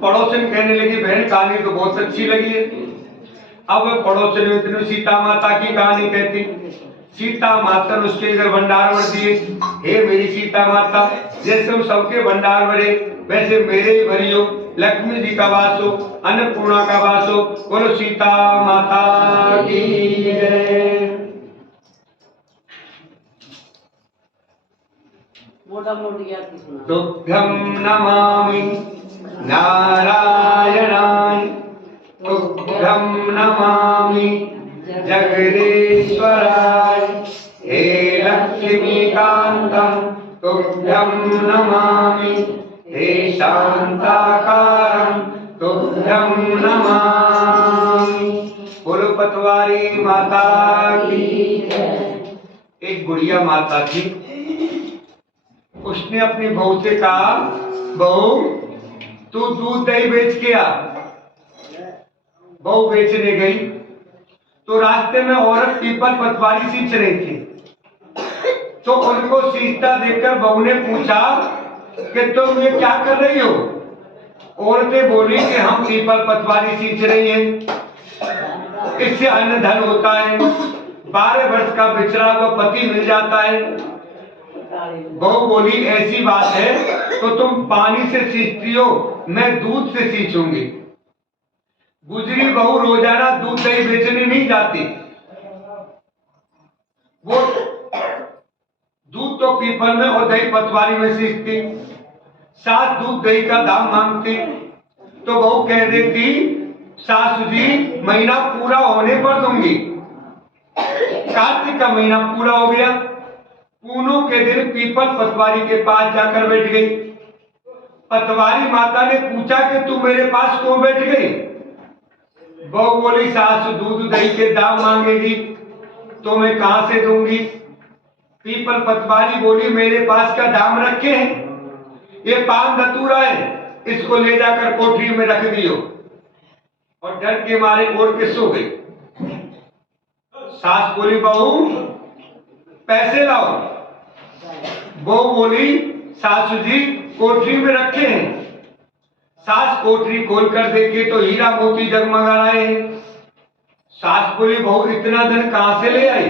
पड़ोसन कहने लगी बहन कहानी तो बहुत अच्छी लगी है। अब पड़ोसन सीता माता की कहानी कहती। सीता माता ने उसके घर भंडार भर दिए। हे मेरी सीता माता, जैसे हम सबके भंडार भरे वैसे मेरे ही भरियो। लक्ष्मी जी का वास हो, अन्नपूर्णा का वास हो। बोलो सीता माता की जय। तुभ्यं नमामि नारायणाय, तुभ्यं नमामि जगदीश्वराय। हे लक्ष्मीकान्तं तुभ्यं नमामि, हे शान्ताकारं तुभ्यं नमामि। बोलो पतवारी माता की। एक बुढ़िया माता थी, उसने अपनी बहू से कहा बहू तू दूध दही बेच के आ। बहू बेचने गई तो रास्ते में औरत पीपल पतवारी सींच रही थी। तो उनको सींचता देखकर बहू ने पूछा कि तुम ये क्या कर रही हो? औरतें बोली कि हम पीपल पतवारी सींच रही हैं, इससे अन्न धन होता है, 12 वर्ष का बिछड़ा हुआ पति मिल जाता है। बहू बोली ऐसी बात है तो तुम पानी से सींचती हो, मैं दूध से सींचूंगी। गुजरी बहू रोजाना दूध दही बेचने नहीं जाती, वो दूध तो पीपल में और दही पतवारी में सींचती। सास दूध दही का दाम मांगती तो बहू कह देती सासू जी महीना पूरा होने पर दूंगी। कार्तिक का महीना पूरा हो गया, पूनों के दिन पीपल पतवारी के पास जाकर बैठ गई। पतवारी माता ने पूछा कि तू मेरे पास क्यों बैठ गई? बहू बोली सासू दूध दही के दाम मांगेगी तो मैं कहां से दूंगी। पीपल पतवारी बोली मेरे पास का दाम रखे हैं, ये पान धतूरा है, इसको ले जाकर कोठरी में रख दियो। और डर के मारे ओढ़ के सो गई। सास बोली बहू पैसे लाओ। बहू बोली सासू जी कोठरी में रखे हैं। सास कोठरी खोलकर देखे तो हीरा मोती जगमगा रहे हैं। सास बोली बहू इतना धन कहां से ले आई?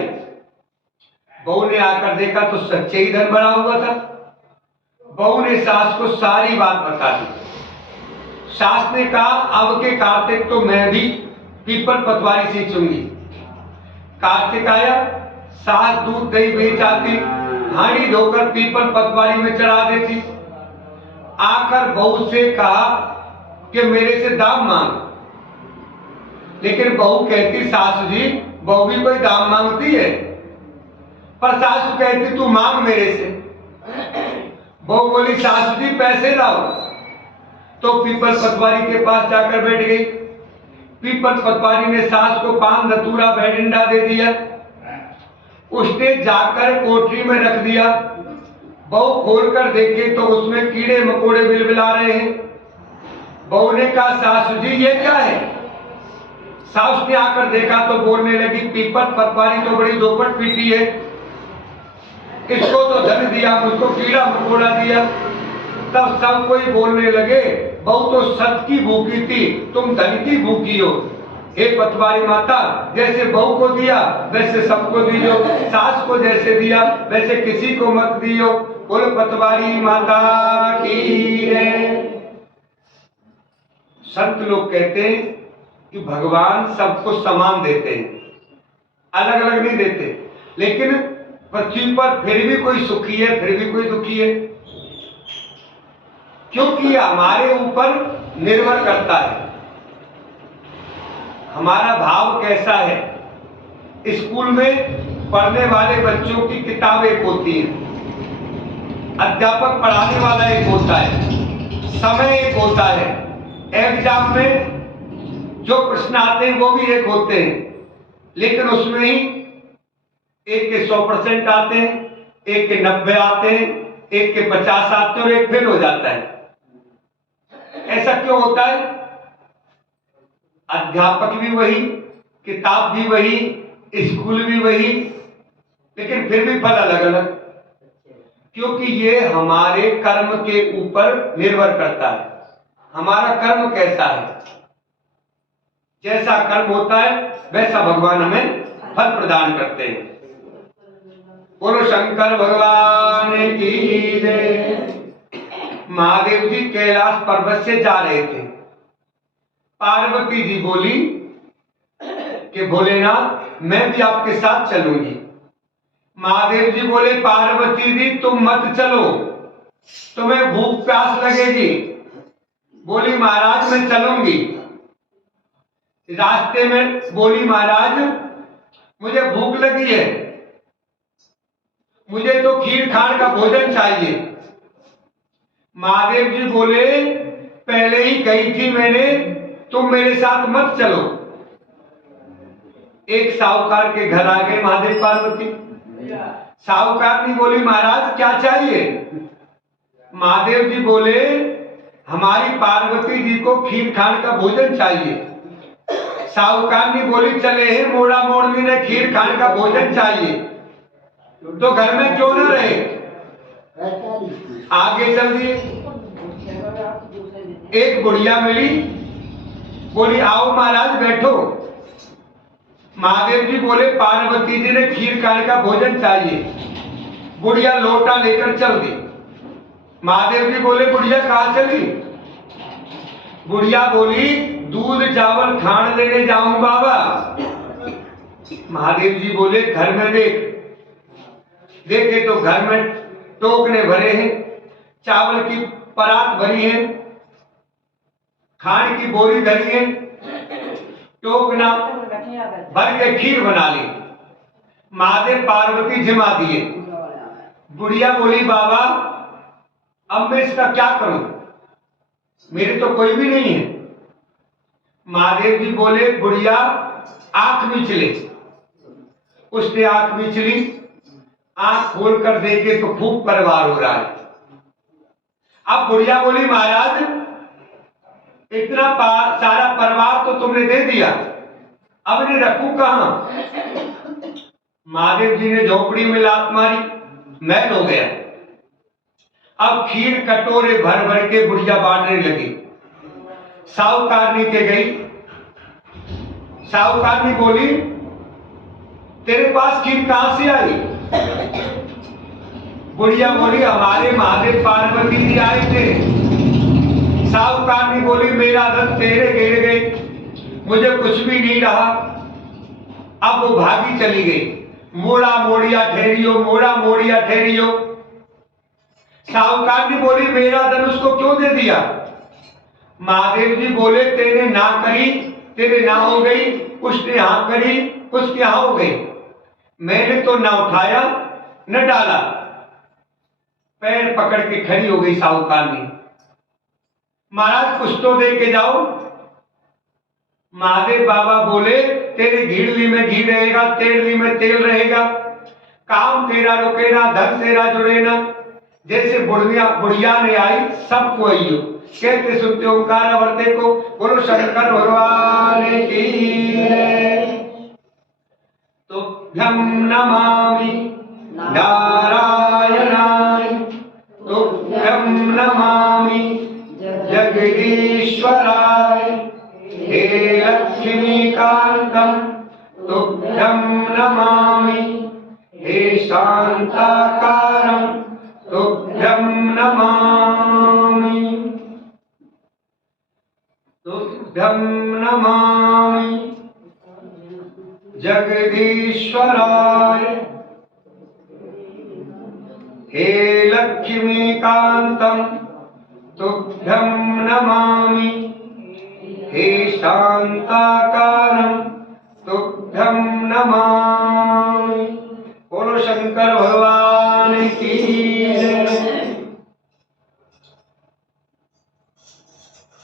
बहू ने आकर देखा तो सच्चे ही धन भरा हुआ था। बहू ने सास को सारी बात बता दी। सास ने कहा अब के कार्तिक तो मैं भी पीपल पतवारी सींचूंगी। कार्तिक आया, सास दूध दही बेच आती, हांडी धोकर पीपल पतवारी में चढ़ा देती। आकर बहू से कहा कि मेरे से दाम मांग, लेकिन बहू कहती सासू जी बहू भी कोई दाम मांगती है, पर सासू कहती तू मांग मेरे से। बहू बोली सासू जी पैसे लाओ, तो पीपल पतवारी के पास जाकर बैठ गई। पीपल पतवारी ने सास को पान धतूरा भेडिंडा दे दिया। उसने जाकर कोठरी में रख दिया। बहू खोलकर देखे तो उसमें कीड़े मकोड़े बिलबिला रहे हैं। बहू ने कहा सासू जी ये क्या है? सास ने आकर देखा तो बोलने लगी पीपल पतवारी तो बड़ी दोपट पीटी है, इसको तो धन दिया, मुझको कीड़ा मकोड़ा दिया। तब सब कोई बोलने लगे बहू तो सत की भूखी थी, तुम धन की भूखी हो। हे पतवारी माता, जैसे बहू को दिया वैसे सबको दियो, सास को जैसे दिया वैसे किसी को मत दियो। बोल पतवारी माता की है। संत लोग कहते हैं कि भगवान सबको समान देते हैं, अलग अलग नहीं देते, लेकिन पृथ्वी पर फिर भी कोई सुखी है, फिर भी कोई दुखी है, क्योंकि हमारे ऊपर निर्भर करता है हमारा भाव कैसा है। स्कूल में पढ़ने वाले बच्चों की किताब एक होती है, अध्यापक पढ़ाने वाला एक होता है, समय एक होता है, एग्जाम में जो प्रश्न आते हैं वो भी एक होते हैं, लेकिन उसमें ही एक के 100% आते हैं, एक के 90 आते हैं, एक के 50 आते हैं और एक फेल हो जाता है। ऐसा क्यों होता है? अध्यापक भी वही, किताब भी वही, स्कूल भी वही, लेकिन फिर भी फल अलग अलग, क्योंकि ये हमारे कर्म के ऊपर निर्भर करता है। हमारा कर्म कैसा है, जैसा कर्म होता है वैसा भगवान हमें फल प्रदान करते हैं। बोलो शंकर भगवान की जय। महादेव जी कैलाश पर्वत से जा रहे थे। पार्वती जी बोली कि भोलेनाथ मैं भी आपके साथ चलूंगी। महादेव जी बोले पार्वती जी तुम मत चलो, तुम्हें भूख प्यास लगेगी। बोली महाराज मैं चलूंगी। रास्ते में बोली महाराज मुझे भूख लगी है, मुझे तो खीर खाण का भोजन चाहिए। महादेव जी बोले पहले ही कही थी मैंने, तुम मेरे साथ मत चलो। एक साहूकार के घर आ गए महादेव पार्वती। साहूकार ने बोली महाराज क्या चाहिए? महादेव जी बोले हमारी पार्वती जी को खीर खाण का भोजन चाहिए। साहूकार ने बोली चले हैं मोड़ा मोड़नी ने खीर खाण का भोजन चाहिए तो घर में क्यों न रहे, आगे चल दिए। एक बुढ़िया मिली, बोली आओ महाराज बैठो। महादेव जी बोले पार्वती जी ने खीर खाने का भोजन चाहिए। बुढ़िया लोटा लेकर चल दी। महादेव जी बोले बुढ़िया कहाँ चली? बुढ़िया बोली दूध चावल खान लेने जाऊं बाबा। महादेव जी बोले घर में देख। देखे तो घर में टोकने भरे हैं, चावल की परात भरी है, खान की बोरी धरी है, टोकना भर के खीर बना ली। महादेव पार्वती जिमा दिए। बुढ़िया बोली बाबा अब मैं इसका क्या करूं, मेरे तो कोई भी नहीं है। महादेव जी बोले बुढ़िया आंख मिचले। उसने आंख मिचली, आंख खोलकर देखे तो खूब परिवार हो रहा है। अब बुढ़िया बोली महाराज इतना सारा परिवार तो तुमने दे दिया, अब इन्हें रखूं कहां? महादेव जी ने झोपड़ी में लात मारी, मैल हो गया। अब खीर कटोरे भर भर के बुढ़िया बांटने लगी। साहूकारनी के गई। साहूकारनी बोली तेरे पास खीर कहां से आई? बुढ़िया बोली हमारे महादेव पार्वती जी आए थे। साहूकारनी बोली मेरा रथ तेरे गिर गए, मुझे कुछ भी नहीं रहा। अब वो भागी चली गई। मोड़ा मोड़िया ठहरियो, मोड़ा मोड़िया ठहरियो। साहूकार जी बोली मेरा धनुष को क्यों दे दिया? महादेव जी बोले तेरे ना करी, तेरे ना हो गई, उसने हाँ करी, उसके हाँ हो गई। मैंने तो ना उठाया न डाला। पैर पकड़ के खड़ी हो गई साहूकारनी। महाराज कुछ तो दे के जाओ। महादेव बाबा बोले तेरी घीड़ली में घी रहेगा, तेड़ली में तेल रहेगा, काम तेरा रुके ना, धन तेरा जुड़े ना। जैसे बुढ़िया ने आई सबको आइयो, कहते सुनते ओंकार वर्ते को, बोलो शंकर भगवान की। तो भ्यम नमामि नारायणाय, तो भ्यम नमामि जगदीश्वराय, हे लक्ष्मीकांतम तुभ्यं नमामि, हे शांताकारं तुभ्यं नमामि, तुभ्यं नमामि जगदीश्वराय, हे लक्ष्मीकांतम तुभ्यं नमामि, हे शांताकारं तुभ्यं नमामि। बोलो शंकर भगवान की।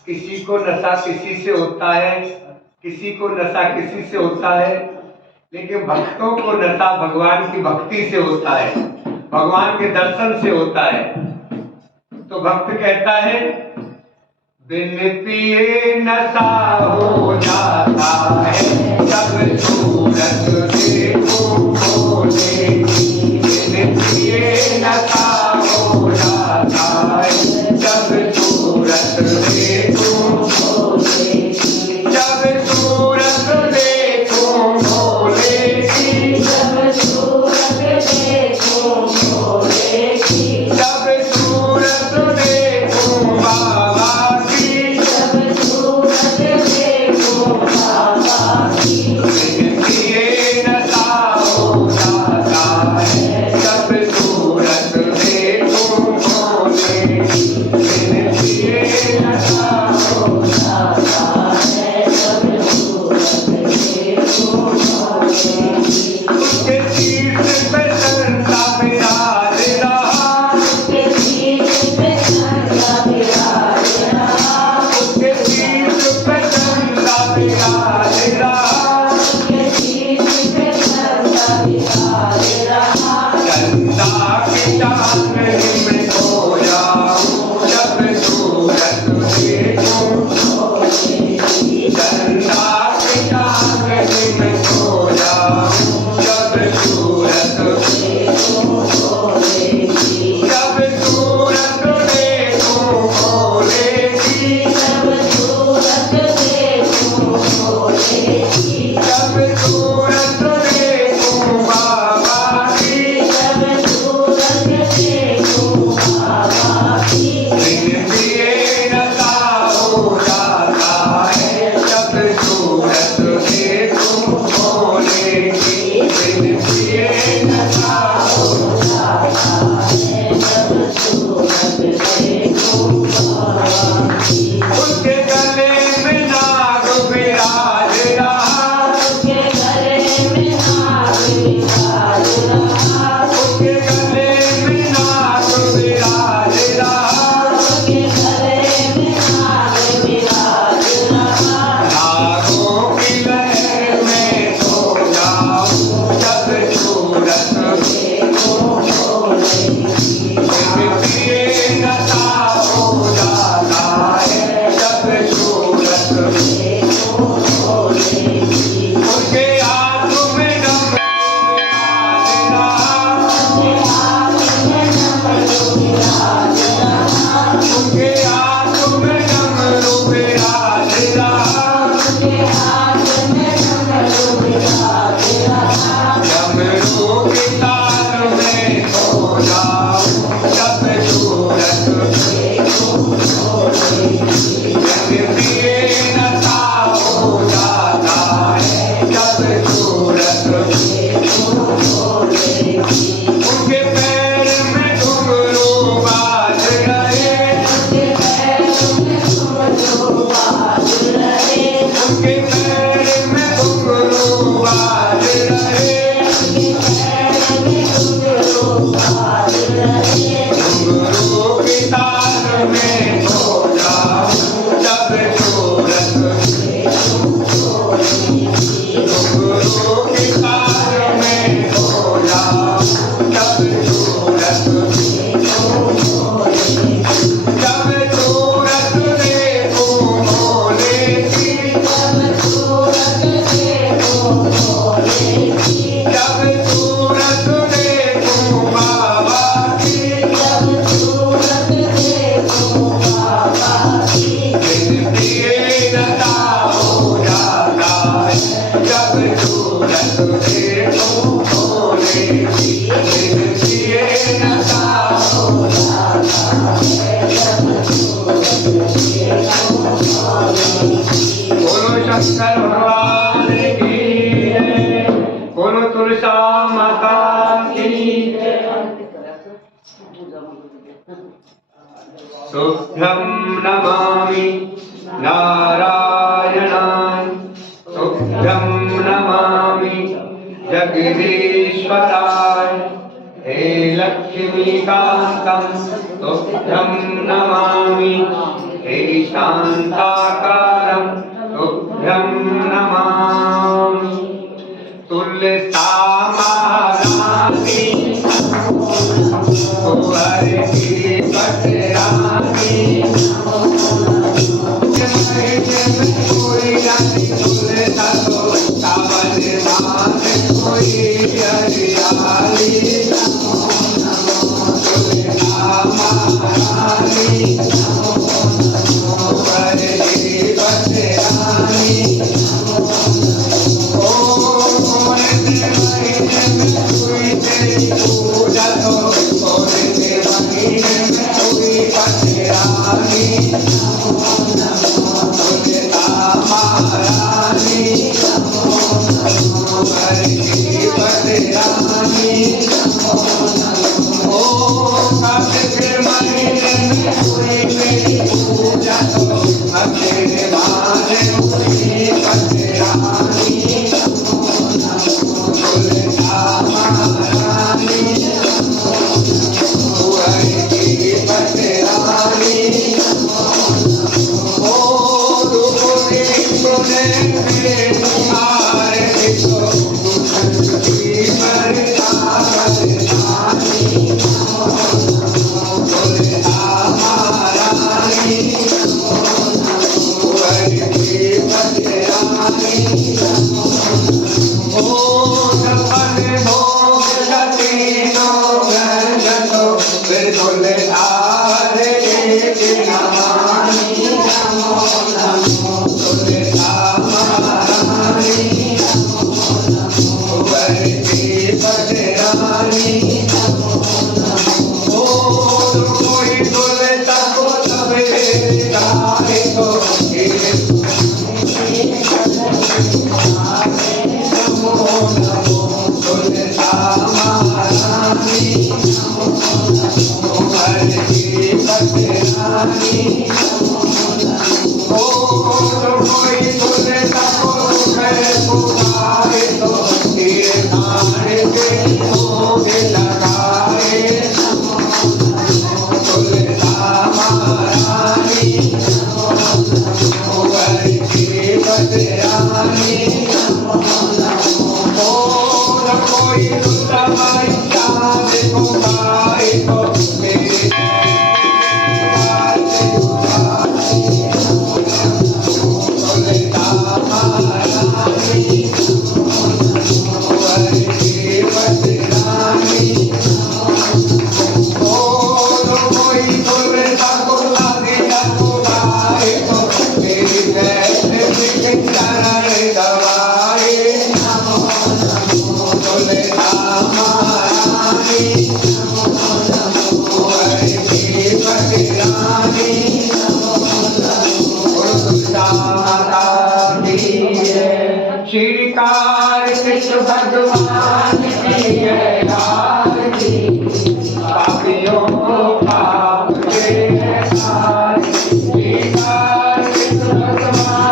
किसी को नशा किसी से होता है, किसी को नशा किसी से होता है, लेकिन भक्तों को नशा भगवान की भक्ति से होता है, भगवान के दर्शन से होता है। तो भक्त कहता है बिन पिए नशा हो जाता है, जब सूरत देखो भोले की। बिन पिए नशा हो जाता है, जब सूरत देखो भोले की। जब सूरत देखो भोले की, जब सूरत देखो भोले की, जब सूरत देखो बाबा की, जब सूरत देखो बाबा की। बिन पिए नशा उनके पैर में घुंघरू बाज रहे, घुंघरू की तार में खो जाऊं जब सूरत, घुंघरू की तार में खो जाऊं जब सूरत, जब सूरत देखूं भोले की, जब सूरत देखूं बाबा की, जिंदगी नशा हो जाता है, जब सूरत देखूं भोले की, जिंदगी नशा हो जाता है, जब बोलो शंकर भगवान की जय, बोलो तुलसा माता की जय। शुभ्रं नमामि नारायणाय, शुभ्रं नमामि जगदीश्वराय, हे लक्ष्मीकान्तं शुभ्रं नमामि, हे शान्ताकारं शुभ्रं नमामि। तुलसा महारानी कुंवर की पटरानी, कोई रानी तुलसा तो सावन मास कोई हरियाली, तुलसा महारानी कुंवर की पटरानी, ओ कोने महीने में कोई तेरी पूजा तो, कोने महीने में कोई पटरानी, तुलसा महारानी कुंवर की पटरानी, ओ कार्तिक महीने में कोई तेरी पूजा तो, अक्षय मास कोई पटरानी, तुलसा महारानी कुंवर की पटरानी, ओ दुखों सुने आरती तो की परेशानी, तुलसा महारानी कुंवर की पटरानी, ओ सपन भोग तीनों गंजो फिर तुलसा रे नमामि, तुलसा महारानी कुंवर की पटरानी, ओ कोई तुलसा को सवेरे गाए तो, नमो नमो तुलसा महारानी कुंवर की पटरानी, ओ कोई तुलसा को पुकारे तो, तेरे नारे पे भोग लगाए, तुलसा महारानी कुंवर की पटरानी, ओ कोई दूसरा भाई चाँद को गाए तो, मेरे तुलसा महारानी कुंवर की पटरानी, ओ कोई तुलसा को लागे तो गाए तो, मेरी बैठ चरण दबाए, तुलसा महारानी कुंवर की पटरानी, तुलसा माता की जय। श्री कार्तिक भगवान की जय आरती, पापियों को पाप के हार, श्री कार्तिक भगवान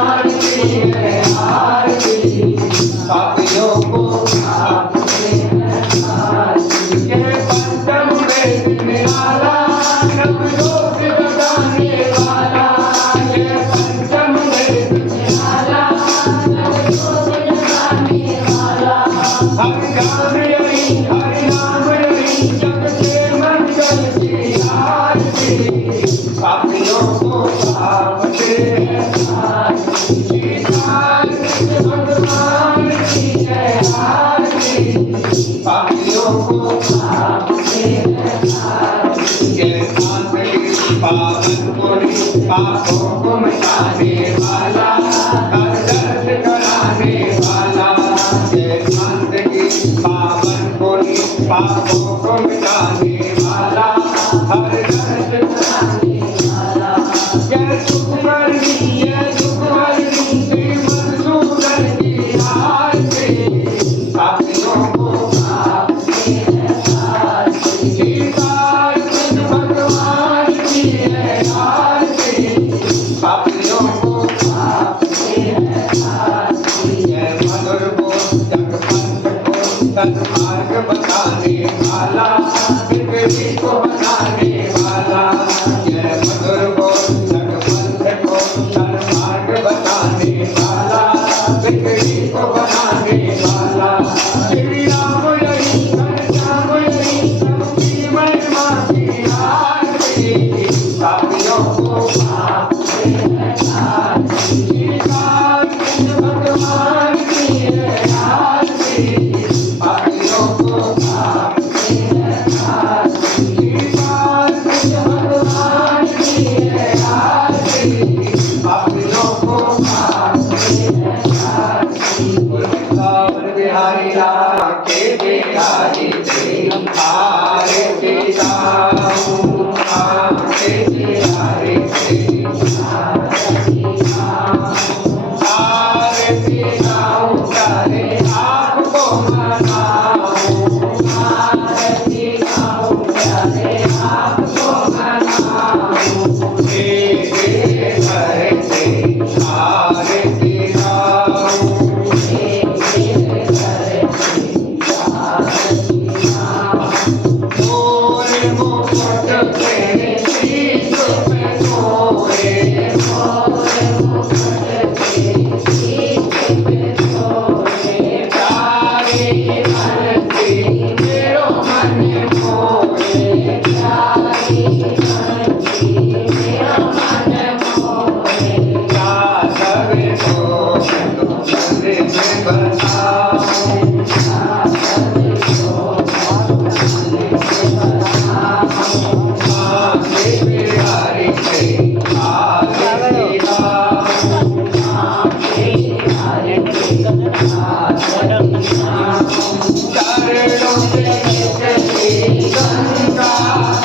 मिटाने वाला, हर दर्द कराने वाला, जय शांत की पावन बोली, पापों को मिटाने वाला, हर दर्द कराने वाला, जय सुखमरनी, जय सुखमरनी, श्री मधुसूदन की आरती, पापियों को पाप से नहारती, श्रीकाल कृष्ण भगवान की है आरती, पापियों को पाप से नहारती, जय मधुर बोल जगपंथ को सन्मार्ग बताने वाला, बिगड़ी को बनाने वाला, जय मधुर बोल जगपंथ को सन्मार्ग बताने वाला, बिगड़ी को बनाने वाला, श्री राम यही घनश्याम यही सबकी महिमा की आरती, पापियों को पाप से नहारती, श्रीकाल कृष्ण भगवान की है आरती, पापियों को पाप से नहारती, श्रीकाल कृष्ण भगवान की है आरती, पापियों को पाप से नहारती, वृंदावन बिहारी राम के बिहारी थे, आरती गाऊं आपके बिहारी थे, आरती गाऊं करे आपको मनाऊं, आरती गाऊं करे आपको मनाऊं, तेरे घर से आरती गाऊं, तेरे घर से आरती गाऊं, मोरे मुकुट तेरे शीश पे सोए, मोरे मुकुट तेरे शीश पे सोए, प्यारे मन की मेरो मन मोहे, प्यारे मन की मेरो मन मोहे, क्या सवे तो मंदिर में बताऊं, क्या सवे तो मंदिर में बताऊं, आपके बिहारी से आरती गाऊं, आपके बिहारी से आरती गाऊं, चरणों में निकली गंगा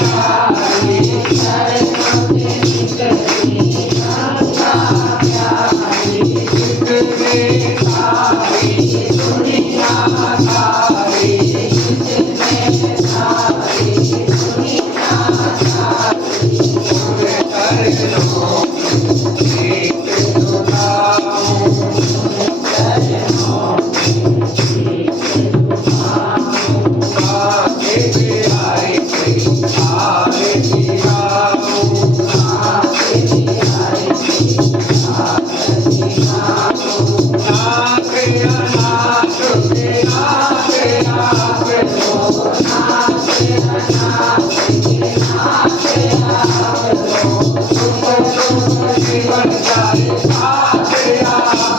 प्यारी, चरणों में निकली गंगा प्यारी, जिसने सारी दुनिया सारी, जिसने सारी दुनिया सारी, उनके चरणों में शीश झुकाऊं, चरणों में शीश झुकाऊं, आपके बिहारी से आरती गाऊं, आपके बिहारी से आरती गाऊं, नाथ अनाथ के नाथ आप हो, नाथ अनाथ के नाथ आप हो, सुख दुख जीवन सारे साथ आप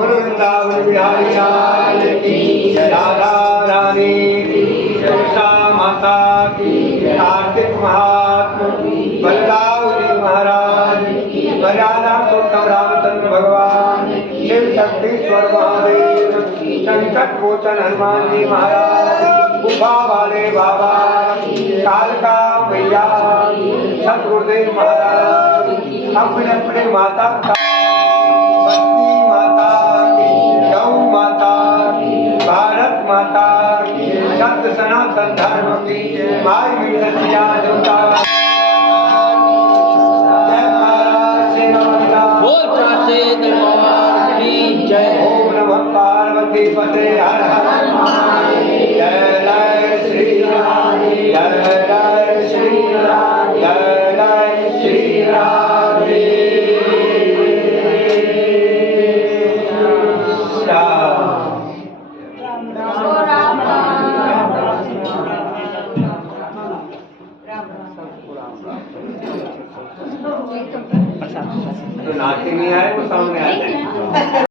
वृंदावन बिहारी लाल की जय, राधा रानी की जय, उषा माता की जय, कार्तिक महात्मा बलराम जी महाराज की, मर्यादा पुरुषोत्तम रामचंद्र भगवान, शिव शक्तिश्वर महादेव, संकट मोचन हनुमान जी महाराज, गुफा वाले बाबा, कालका मैया, सतगुरुदेव महाराज, अपने अपने माता बस्ती माता की, गौ माता की, भारत माता की, सत्य सनातन धर्म की, माई मीनसिया जोता जय महाराज श्री बोल चाचे दरबार की जय। ओम नमः पार्वती पते हर हर महादेव। जय जय श्री राम, जय जय श्री राम, जय जय श्री राम। जो नाचे नहीं आए वो सामने आ जाए।